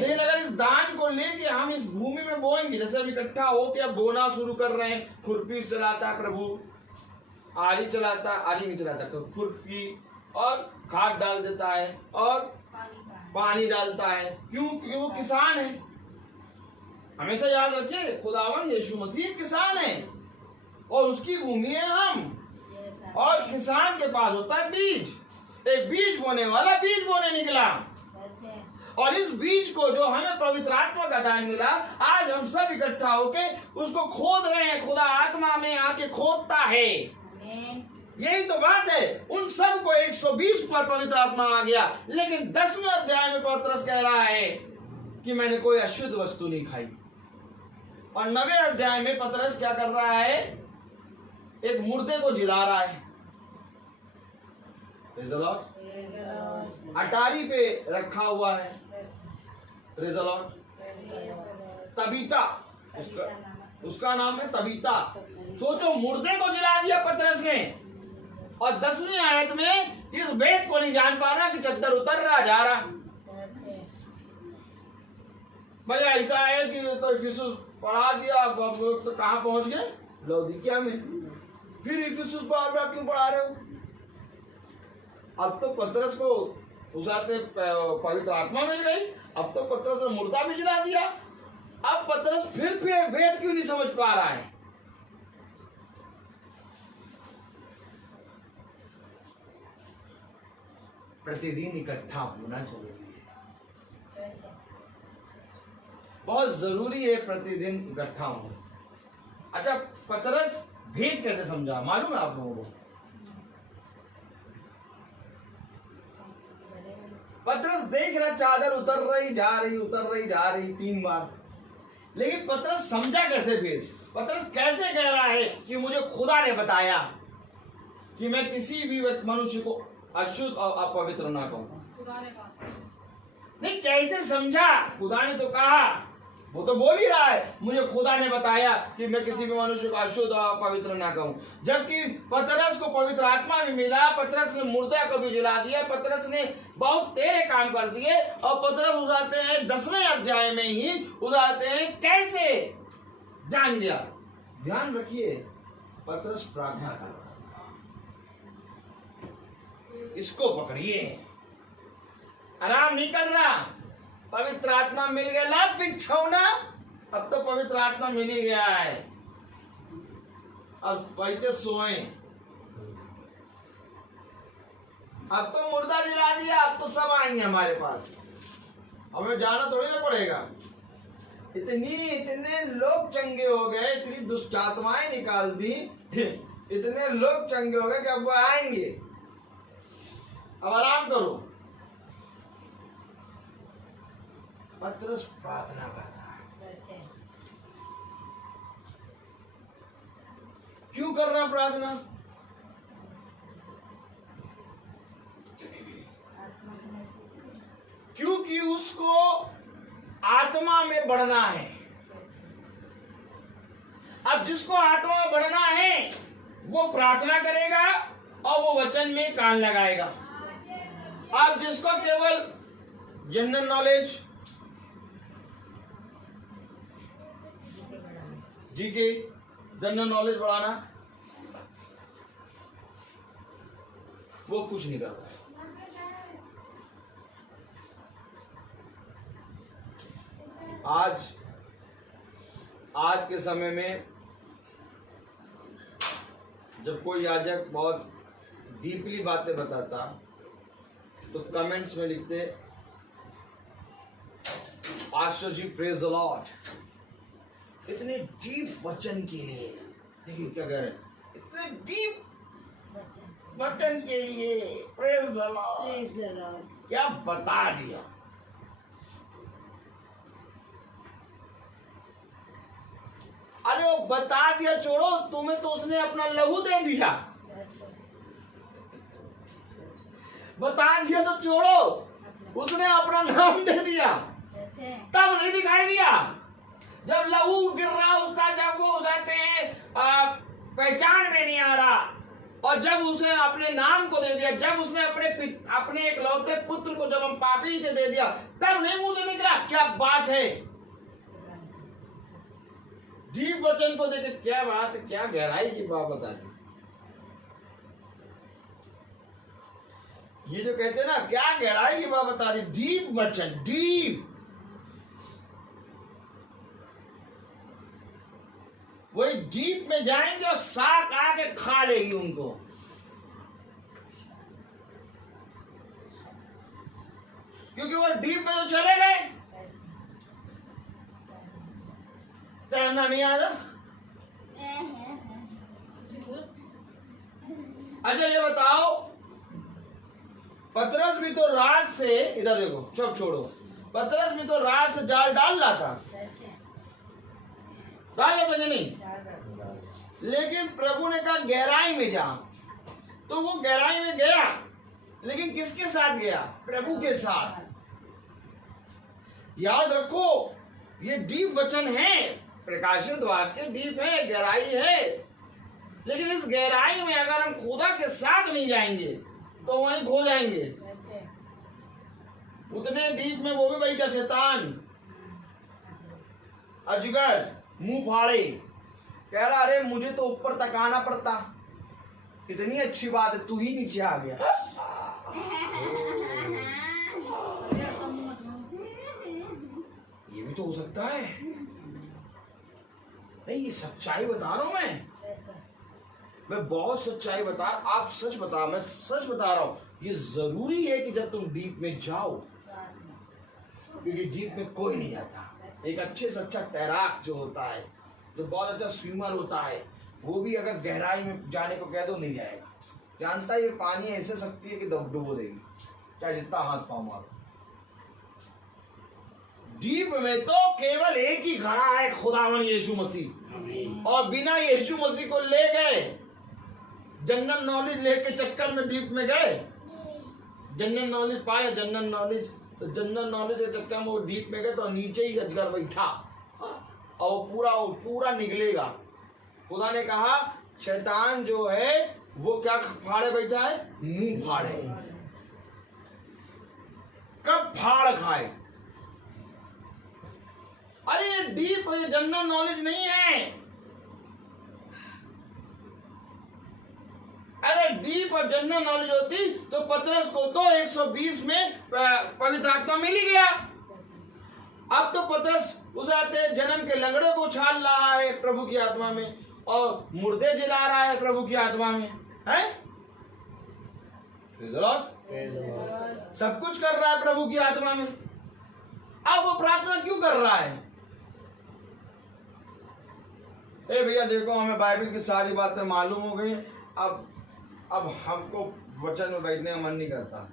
लेकिन अगर इस दान को लेके हम इस भूमि में बोएंगे, जैसे हम इकट्ठा होके अब बोना शुरू कर रहे हैं, खुरपी चलाता है प्रभु, आरी चलाता, आरी नहीं चलाता, खुरपी, और खाद डाल देता है और पानी डालता है। क्यों? क्योंकि वो किसान है। हमेशा याद रखिए, खुदावन यीशु मसीह किसान है और उसकी भूमि है हम, और किसान के पास होता है बीज। एक बीज बोने वाला बीज बोने निकला, और इस बीज को जो हमें पवित्र आत्मा का दान मिला, आज हम सब इकट्ठा होके उसको खोद रहे हैं। खुदा आत्मा में आके खोदता है। यही तो बात है। उन सब को 120 पर पवित्र आत्मा आ गया, लेकिन 10वें अध्याय में पतरस कह रहा है कि मैंने कोई अशुद्ध वस्तु नहीं खाई, और 9वें अध्याय में पतरस क्या कर रहा है? एक मुर्दे को जिला रहा है, अटारी पे रखा हुआ है। तबीता उसका नाम है, तबीता। सोचो, मुर्दे को जिला दिया पतरस ने, और 10वीं आयत में इस बेत को नहीं जान पा रहा कि चद्दर उतर रहा जा रहा। मजा ऐसा है कि तो इफिसुस पढ़ा दिया, अब तो कहाँ पहुंच गए? लौदीकिया में। फिर इफिसुस बार क्यों पढ़ा रहे हो? अब तो पतरस को उसाते पवित्र आत्मा मिल गई, अब तो पतरस ने मुर्दा भी जला दिया। अब पतरस फिर वेद क्यों नहीं समझ पा रहा है? प्रतिदिन इकट्ठा होना जरूरी है, बहुत जरूरी है प्रतिदिन इकट्ठा होना। अच्छा, पतरस भेद कैसे समझा मालूम है आप लोगों को? पतरस देख रहा चादर उतर रही जा रही 3 बार, लेकिन पतरस समझा कैसे भेद? पतरस कैसे कह रहा है कि मुझे खुदा ने बताया कि मैं किसी भी मनुष्य को अशुद्ध और अपवित्र ना कहूं? खुदा ने कहा नहीं, कैसे समझा? खुदा ने तो कहा, वो तो बोल ही रहा है, मुझे खुदा ने बताया कि मैं किसी भी मनुष्य को अशुद्ध और अपवित्र ना कहूं। जबकि पतरस को पवित्र आत्मा भी मिला, पतरस ने मुर्दा को भी जला दिया, पतरस ने बहुत तेरे काम कर दिए, और पतरस उजाते हैं 10वें अध्याय में ही उजाते हैं कैसे जान लिया। ध्यान रखिए, पतरस प्रार्थना कर रहा, इसको पकड़िए, आराम नहीं कर रहा। पवित्र आत्मा मिल गया, बिछौना अब तो पवित्र आत्मा मिल ही गया है, अब बैठे सोए। अब तो मुर्दा जिला दिया, अब तो सब आएंगे हमारे पास, हमें जाना थोड़ी ना पड़ेगा। इतने लोग चंगे हो गए, इतनी दुष्ट आत्माएं निकाल दी, इतने लोग चंगे हो गए कि अब वो आएंगे। अब आराम करो। पतरस प्रार्थना कर रहा है। क्यों कर रहा प्रार्थना? क्योंकि उसको आत्मा में बढ़ना है। अब जिसको आत्मा में बढ़ना है वो प्रार्थना करेगा और वो वचन में कान लगाएगा। अब जिसको केवल general knowledge, GK general knowledge बढ़ाना, वो कुछ नहीं करता। आज के समय में जब कोई याजक बहुत डीपली बातें बताता तो कमेंट्स में लिखते pastor ji praise the lord. इतने डीप वचन के लिए, देखिए क्या कह रहे हैं, इतने डीप वचन के लिए प्रेज द लॉर्ड। क्या बता दिया। अरे वो बता दिया छोड़ो, तुम्हें तो उसने अपना लहू दे दिया। बता दिया तो छोड़ो, उसने अपना नाम दे दिया, तब नहीं दिखाई दिया। जब लहू गिर रहा उसका, जब वो कहते हैं पहचान में नहीं आ रहा, और जब उसने अपने नाम को दे दिया, जब उसने अपने इकलौते पुत्र को जब हम पापी से दे दिया, तब नहीं मुंह से निकला। क्या बात है। डीप वचन को देखे, क्या बात है, क्या गहराई की बात बता दी। ये जो कहते हैं ना, क्या गहराई की बात बता दी। डीप वचन, डीप। वही डीप में जाएंगे और साक आके खा लेगी उनको। क्योंकि वो डीप में तो चले गए, तैरना नहीं आता। अच्छा ये बताओ, पतरस भी तो रात से, इधर देखो, चुप छोड़ो, पतरस भी तो रात से जाल डाल रहा था, डाल रहा था कि नहीं? लेकिन प्रभु ने कहा गहराई में जा, तो वो गहराई में गया, लेकिन किसके साथ गया? प्रभु के साथ। याद रखो, ये डीप वचन है, प्रकाशित वाक्य डीप है, गहराई है, लेकिन इस गहराई में अगर हम खुदा के साथ नहीं जाएंगे तो वहीं खो जाएंगे। उतने डीप में वो भी बैठा शैतान, अजगर, मुंह फाड़े, कह रहा अरे मुझे तो ऊपर तक आना पड़ता, इतनी अच्छी बात है, तू ही नीचे आ गया। ये भी तो हो सकता है। नहीं, ये सच्चाई बता रहा हूं मैं बहुत सच्चाई बता, आप सच बता, मैं सच बता रहा हूं। ये जरूरी है कि जब तुम डीप में जाओ, क्योंकि डीप में कोई नहीं जाता। एक अच्छे से अच्छा तैराक जो होता है, जो बहुत अच्छा स्विमर होता है, वो भी अगर गहराई में जाने को कह दो नहीं जाएगा। जानता है ये पानी ऐसे शक्ति है कि डुबो देगी, चाहे जितना हाथ पांव मारो। डीप में तो केवल एक ही खड़ा है, खुदावन यीशु मसीह। और बिना यीशु मसीह को ले गए, जनरल नॉलेज लेके चक्कर में डीप में गए, जनरल नॉलेज पाया, जनरल नॉलेज, तो जनरल नॉलेज के चक्कर में वो डीप में गए तो नीचे ही अजगर बैठा और पूरा निकलेगा। खुदा ने कहा शैतान जो है वो क्या फाड़े बैठा है? मुंह फाड़े। कब फाड़ खाए? अरे ये डीप, ये जनरल नॉलेज नहीं है। अरे डीप और जनरल नॉलेज होती तो पतरस को तो 120 में पवित्र आत्मा मिल ही गया। अब तो पतरस उस आते जन्म के लंगड़े को उछाल रहा है प्रभु की आत्मा में, और मुर्दे जिला रहा है प्रभु की आत्मा में, है? सब कुछ कर रहा है प्रभु की आत्मा में। अब वो प्रार्थना क्यों कर रहा है? ए भैया देखो, हमें बाइबल की सारी बातें मालूम हो गई, अब हमको वचन में बैठने का मन नहीं करता,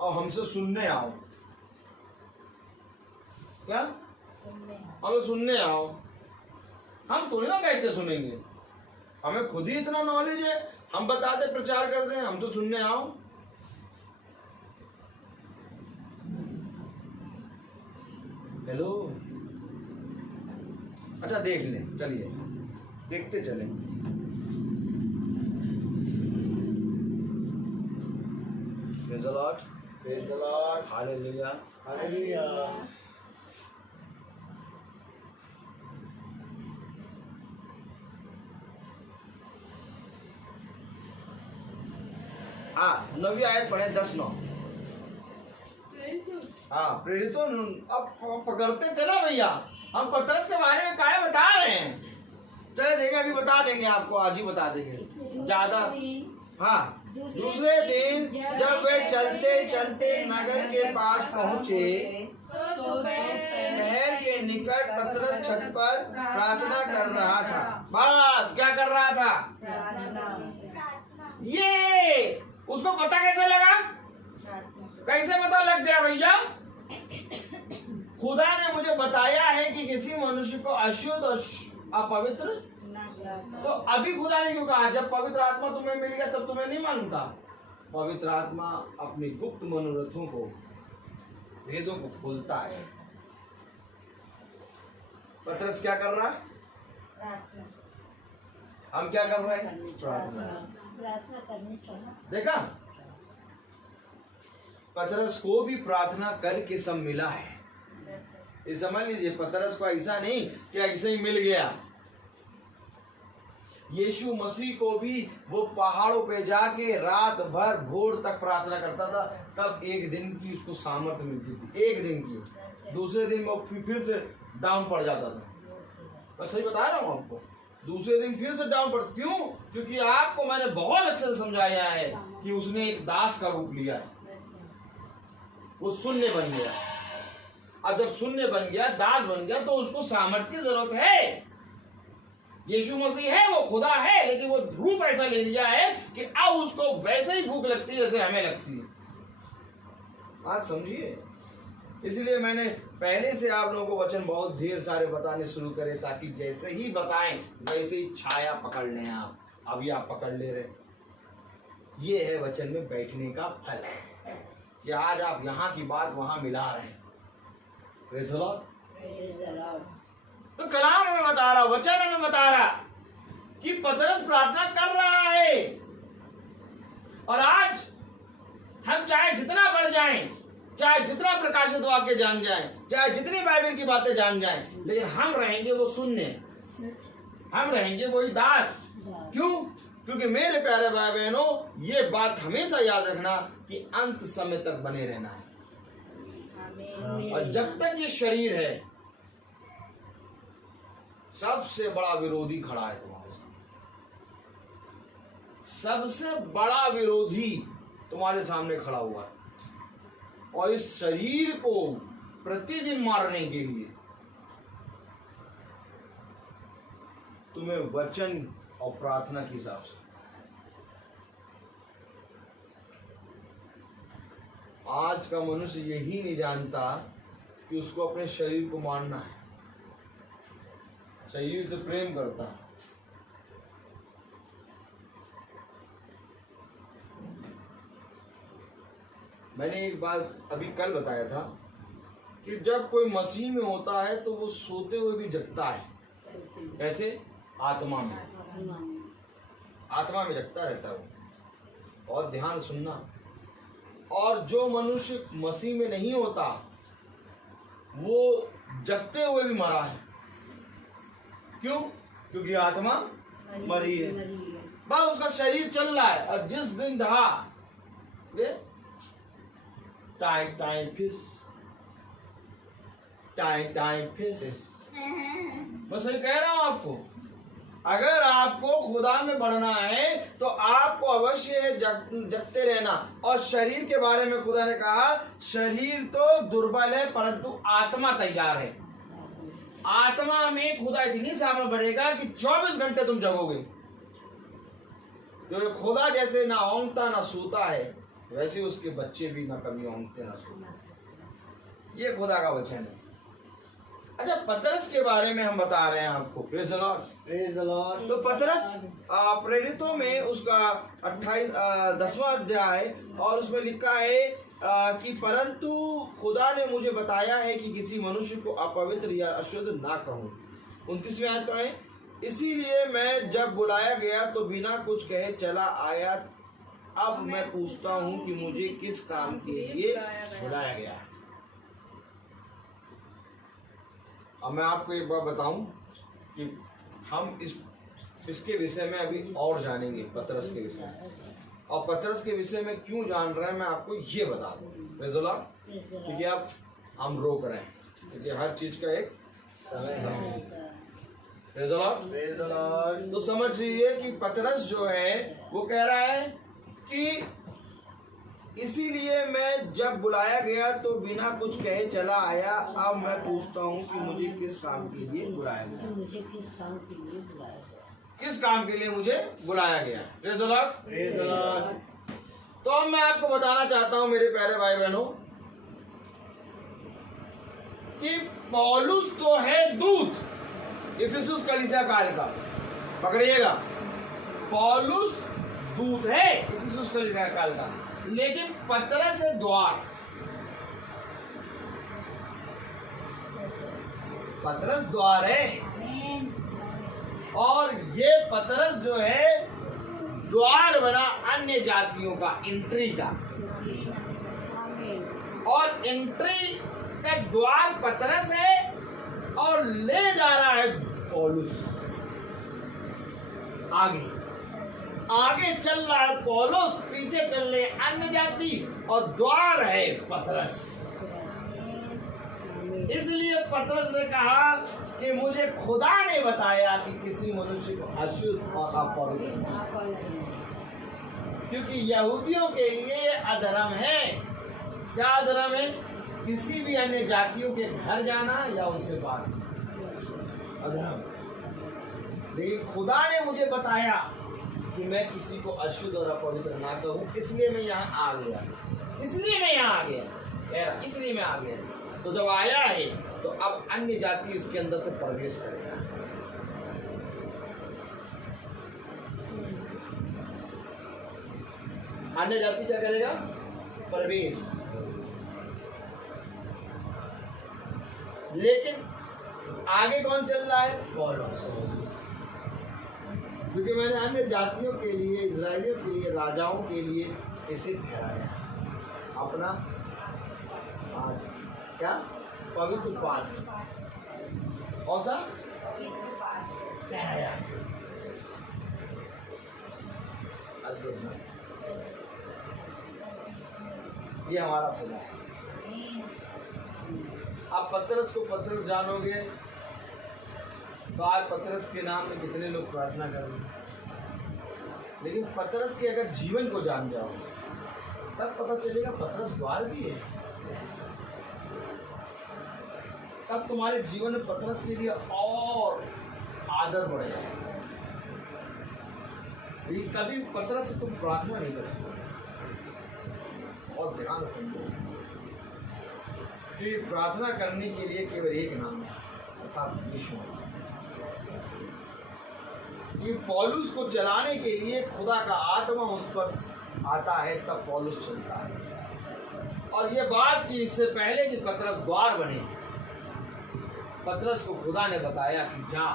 और हमसे सुनने आओ। क्या? हमें सुनने आओ। हम थोड़ी ना बैठ के सुनेंगे, हमें खुद ही इतना नॉलेज है, हम बता दे, प्रचार कर दें, हम तो सुनने आओ। हेलो, अच्छा देख लें, चलिए देखते चलें। Praise the Lord, praise the Lord, hallelujah, hallelujah. हाँ 9वीं आयत पढ़े 10:9। हाँ प्रेरितों, अब पकड़ते चला भैया, हम पतरस के बारे में क्या बता रहे हैं। चले देंगे, अभी बता देंगे आपको, आज ही बता देंगे ज्यादा। हाँ, दूसरे दिन जब वे चलते चलते नगर के पास पहुँचे, शहर के निकट पतरस छत पर प्रार्थना कर रहा था। बस क्या कर रहा था? ये उसको पता कैसे लगा? कैसे पता लग गया भैया? खुदा ने मुझे बताया है कि किसी मनुष्य को अशुद्ध और अपवित्र, तो अभी खुदा ने क्यों कहा? जब पवित्र आत्मा तुम्हें मिल गया तब तुम्हें नहीं मालूम था? पवित्र आत्मा अपनी गुप्त मनोरथों को, भेदों को खोलता है। पतरस क्या कर रहा है? हम क्या कर रहे हैं? प्रार्थना करनी चाहिए। देखा, पतरस को भी प्रार्थना करके सब मिला है। ये समझ लीजिए, पतरस को ऐसा नहीं कि ऐसे ही मिल गया। यीशु मसीह को भी वो पहाड़ों पे जाके रात भर भोर तक प्रार्थना करता था, तब एक दिन की उसको सामर्थ्य मिलती थी, एक दिन की। दूसरे दिन वो फिर से डाउन पड़ जाता था। मैं सही बता रहा हूँ आपको, दूसरे दिन फिर से डाउन पड़। क्यों? क्योंकि आपको मैंने बहुत अच्छे से समझाया है कि उसने एक दास का रूप लिया है, वो शून्य बन गया। अब जब शून्य बन गया, दास बन गया, तो उसको सामर्थ्य की जरूरत है। यीशु मसीह है, वो खुदा है, लेकिन वो रूप ऐसा ले लिया है कि अब उसको वैसे ही भूख लगती है जैसे हमें लगती है। बात समझिए। इसलिए मैंने पहले से आप लोगों को वचन बहुत ढेर सारे बताने शुरू करे, ताकि जैसे ही बताएं वैसे ही छाया पकड़ लें आप। अभी आप पकड़ ले रहे। ये है वचन में बैठने का फल, कि आज आप यहाँ की बात वहां मिला रहे हैं। Praise the Lord. तो कलाम हमें बता रहा, वचन हमें बता रहा कि पतरस प्रार्थना कर रहा है। और आज हम चाहे जितना बढ़ जाएं, चाहे जितना प्रकाशित वाक्य जान जाएं, चाहे जितनी बाइबल की बातें जान जाएं, लेकिन हम रहेंगे वो शून्य, हम रहेंगे वही दास। क्यों? क्योंकि मेरे प्यारे भाई बहनों, ये बात हमेशा याद रखना कि अंत समय तक बने रहना है। और जब तक ये शरीर है, सबसे बड़ा विरोधी खड़ा है तुम्हारे सामने। सबसे बड़ा विरोधी तुम्हारे सामने खड़ा हुआ है, और इस शरीर को प्रतिदिन मारने के लिए तुम्हें वचन और प्रार्थना के हिसाब से, आज का मनुष्य यही नहीं जानता कि उसको अपने शरीर को मारना है, शरीर से प्रेम करता है। मैंने एक बात अभी कल बताया था कि जब कोई मसीह में होता है तो वो सोते हुए भी जगता है। कैसे? आत्मा में, आत्मा में जगता रहता है वो। और ध्यान सुनना, और जो मनुष्य मसीह में नहीं होता वो जगते हुए भी मरा है। क्यों? क्योंकि आत्मा मरी है, बस उसका शरीर चल रहा है। और जिस दिन दहा टाइम फिस टाइम टाइम फिश। मैं सही कह रहा हूँ आपको। अगर आपको खुदा में बढ़ना है तो आपको अवश्य जगते रहना। और शरीर के बारे में खुदा ने कहा शरीर तो दुर्बल है परंतु आत्मा तैयार है। आत्मा में खुदा इतनी सामने बढ़ेगा कि 24 घंटे तुम जगोगे। जो खुदा जैसे ना ओंगता ना सोता है वैसे उसके बच्चे भी ना कभी ओंगते ना सोते। ये खुदा का वचन है। अच्छा, पतरस के बारे में हम बता रहे हैं आपको। Praise the Lord, praise the Lord. तो पतरस प्रेरितों में उसका 10वां अध्याय और उसमें लिखा है कि परंतु खुदा ने मुझे बताया है कि किसी मनुष्य को अपवित्र या अशुद्ध ना कहूं। 29वें आयत पढ़ें। इसीलिए मैं जब बुलाया गया तो बिना कुछ कहे चला आया। अब मैं पूछता हूं कि मुझे किस काम के लिए बुलाया गया। अब मैं आपको एक बात बताऊं कि हम इसके विषय में अभी और जानेंगे, पतरस के विषय में। और पतरस के विषय में क्यों जान रहे हैं मैं आपको ये बता दूं। Praise the Lord. क्योंकि अब हम रोक रहे हैं, क्योंकि हर चीज का एक समय है। Praise the Lord, praise the Lord. तो समझ लीजिए कि पतरस जो है वो कह रहा है कि इसीलिए मैं जब बुलाया गया तो बिना कुछ कहे चला आया। अब मैं पूछता हूँ कि मुझे किस काम के लिए बुलाया गया। मुझे किस काम के लिए बुलाया गया? किस काम के लिए मुझे बुलाया गया। Praise the Lord, praise the Lord. तो अब मैं आपको बताना चाहता हूं मेरे प्यारे भाई बहनों कि पौलुस तो है दूत इफिसुस कलीसिया काल का। पकड़िएगा, पौलुस दूत है इफिसुस कलीसिया काल का, लेकिन पतरस है द्वार। पतरस द्वार है और ये पतरस जो है द्वार बना अन्य जातियों का, एंट्री का। और एंट्री का द्वार पतरस है और ले जा रहा है पौलुस आगे। आगे चल रहा है पौलुस, पीछे चल रहे अन्य जाति और द्वार है पतरस। इसलिए पतरस ने कहा कि मुझे खुदा ने बताया कि किसी मनुष्य को अशुद्ध और अपवित्र, क्योंकि यहूदियों के लिए ये अधर्म है। क्या अधर्म है? किसी भी अन्य जातियों के घर जाना या उनसे बात करना, अधर्म। लेकिन खुदा ने मुझे बताया कि मैं किसी को अशुद्ध और अपवित्र ना कहूं, इसलिए मैं यहाँ आ गया। इसलिए मैं यहाँ आ गया, इसलिए मैं आ गया। तो जब आया है तो अब अन्य जाति इसके अंदर से प्रवेश करेगा। अन्य जाति क्या करेगा? प्रवेश। लेकिन आगे कौन चल रहा है? पौलुस। क्योंकि मैंने अन्य जातियों के लिए, इजराइलियों के लिए, राजाओं के लिए इसे ठहराया अपना क्या पवित्र पात्र। कौन सा? ठहराया। ये हमारा खुदा है। आप पतरस को पतरस जानोगे तो आज पतरस के नाम में कितने लोग प्रार्थना करेंगे, लेकिन पतरस के अगर जीवन को जान जाओ तब पता चलेगा पतरस द्वार भी है। तब तुम्हारे जीवन में पतरस के लिए और आदर बढ़ जाएगा। लेकिन कभी पतरस से तुम प्रार्थना नहीं कर सकते। और ध्यान समझो कि प्रार्थना करने के लिए केवल एक नाम है, अर्थात यीशु मसीह। ये पौलुस को चलाने के लिए खुदा का आत्मा उस पर आता है, तब पौलुस चलता है। और ये बात कि इससे पहले कि पतरस द्वार बने, पतरस को खुदा ने बताया कि जा,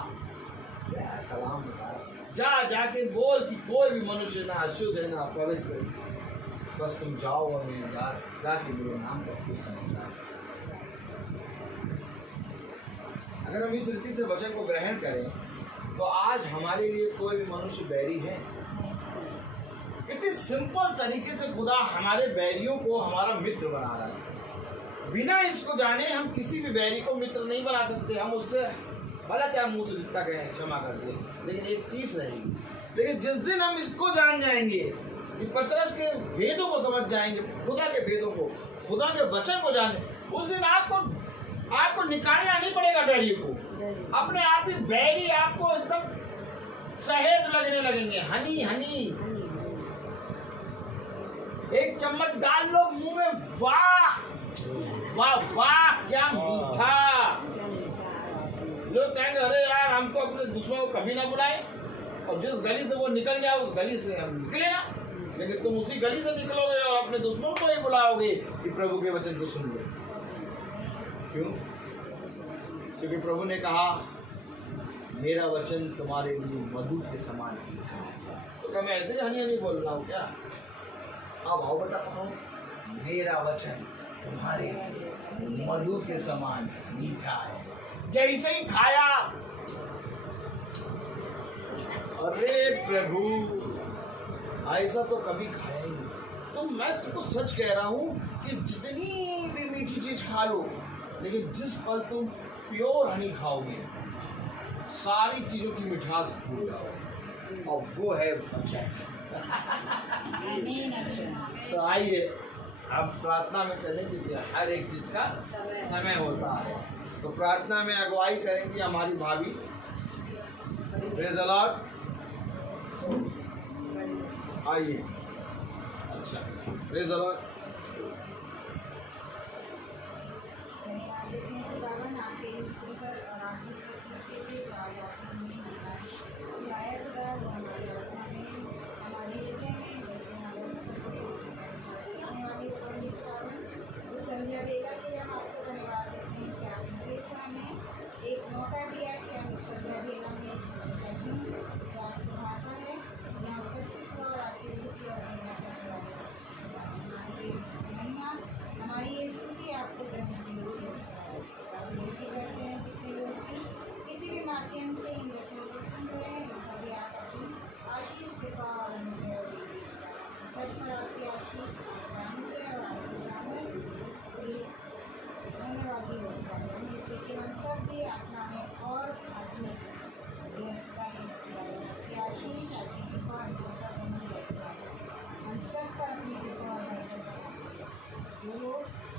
कलाम बताया, जाके बोल कि कोई भी मनुष्य ना अशुद्ध है ना पवित्र, बस तुम जाओ और जाके मेरे नाम का सुसमाचार। अगर हम इस रीति से वचन को ग्रहण करें तो आज हमारे लिए कोई भी मनुष्य बैरी है। कितनी सिंपल तरीके से खुदा हमारे बैरियों को हमारा मित्र बना रहा है। बिना इसको जाने हम किसी भी बैरी को मित्र नहीं बना सकते। हम उससे भला चाहे मुंह से जितना कहें क्षमा कर दे, लेकिन एक चीज रहेगी। लेकिन जिस दिन हम इसको जान जाएंगे कि पतरस के भेदों को समझ जाएंगे, खुदा के भेदों को, खुदा के वचन को जाने, उस दिन आपको निकालना नहीं पड़ेगा बैरी को। अपने आप ही बैरी आपको एकदम सहेज लगने लगेंगे। हनी हनी एक चम्मच डाल लो मुंह में, वाह वाह वाह क्या मीठा। लोग कहेंगे अरे यार हमको अपने दुश्मन को कभी ना बुलाए, और जिस गली से वो निकल जाए उस गली से हम निकले ना। लेकिन तुम उसी गली से निकलोगे और अपने दुश्मन को ही बुलाओगे कि प्रभु के वचन को सुन लो। क्यों? क्योंकि प्रभु ने कहा मेरा वचन तुम्हारे लिए मधु के समान मीठा है। तो क्या मैं ऐसे ही हनी हनी बोल रहा हूँ क्या? आप आओ बेटा पढ़ो, मेरा वचन तुम्हारे लिए मधु के समान मीठा है। जैसे ही खाया, अरे प्रभु ऐसा तो कभी खाया ही नहीं। तो मैं तुमको सच कह रहा हूँ कि जितनी भी मीठी चीज खा लो, लेकिन जिस पल तुम प्योर हनी खाओगे सारी चीजों की मिठास भूल जाओ, और वो है वचन। तो आइए अब प्रार्थना में चलें, क्योंकि हर एक चीज का समय होता है। तो प्रार्थना में अगुवाई करेंगी हमारी भाभी। Praise the Lord. आइए, अच्छा प्रेज़ द लॉर्ड।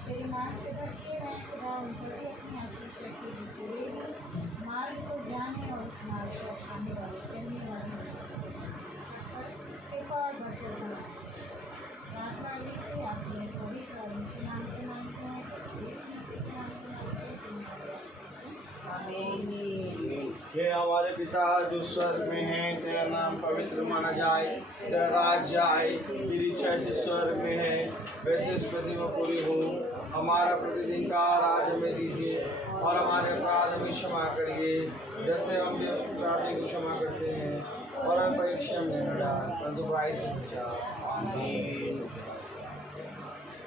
तेरे नाम से भटके मैं खुदा उन पर भी अपनी आशीष रखी, जिससे वे भी मार्ग को जाने और उस मार्ग पर आने वाले चलने वाले हो सके। कृपा और भरपूर प्रार्थना लिखते आपके पवित्र और उनके नाम से मांगते हैं, यीशु मसीह के नाम से मांगते हैं। हे हमारे पिता जो स्वर्ग में है, तेरा नाम पवित्र माना जाए, तेरा राज्य आए, तेरी इच्छा जैसे स्वर्ग में है वैसे इस पृथ्वी में पूरी हो। हमारा प्रतिदिन का आज हमें दीजिए, और हमारे अपराध हमें क्षमा करिए जैसे हम भी अपराधी को क्षमा करते हैं, और हम परीक्षा में न डाल परंतु बुराई से बचा। आमीन।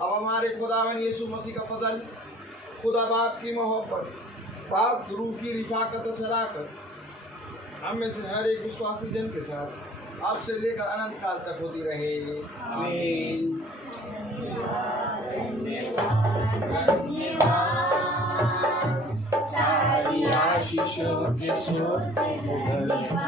अब हमारे खुदावन यीशु मसीह का फजल, खुदा बाप की मोहब्बत, पाक रूह की रिफाकत और शराकत हम में से हर एक विश्वासी जन के साथ आपसे लेकर अनंत काल तक होती रहे। आमीन। सारी आशीषों के स्रोत धन्यवाद।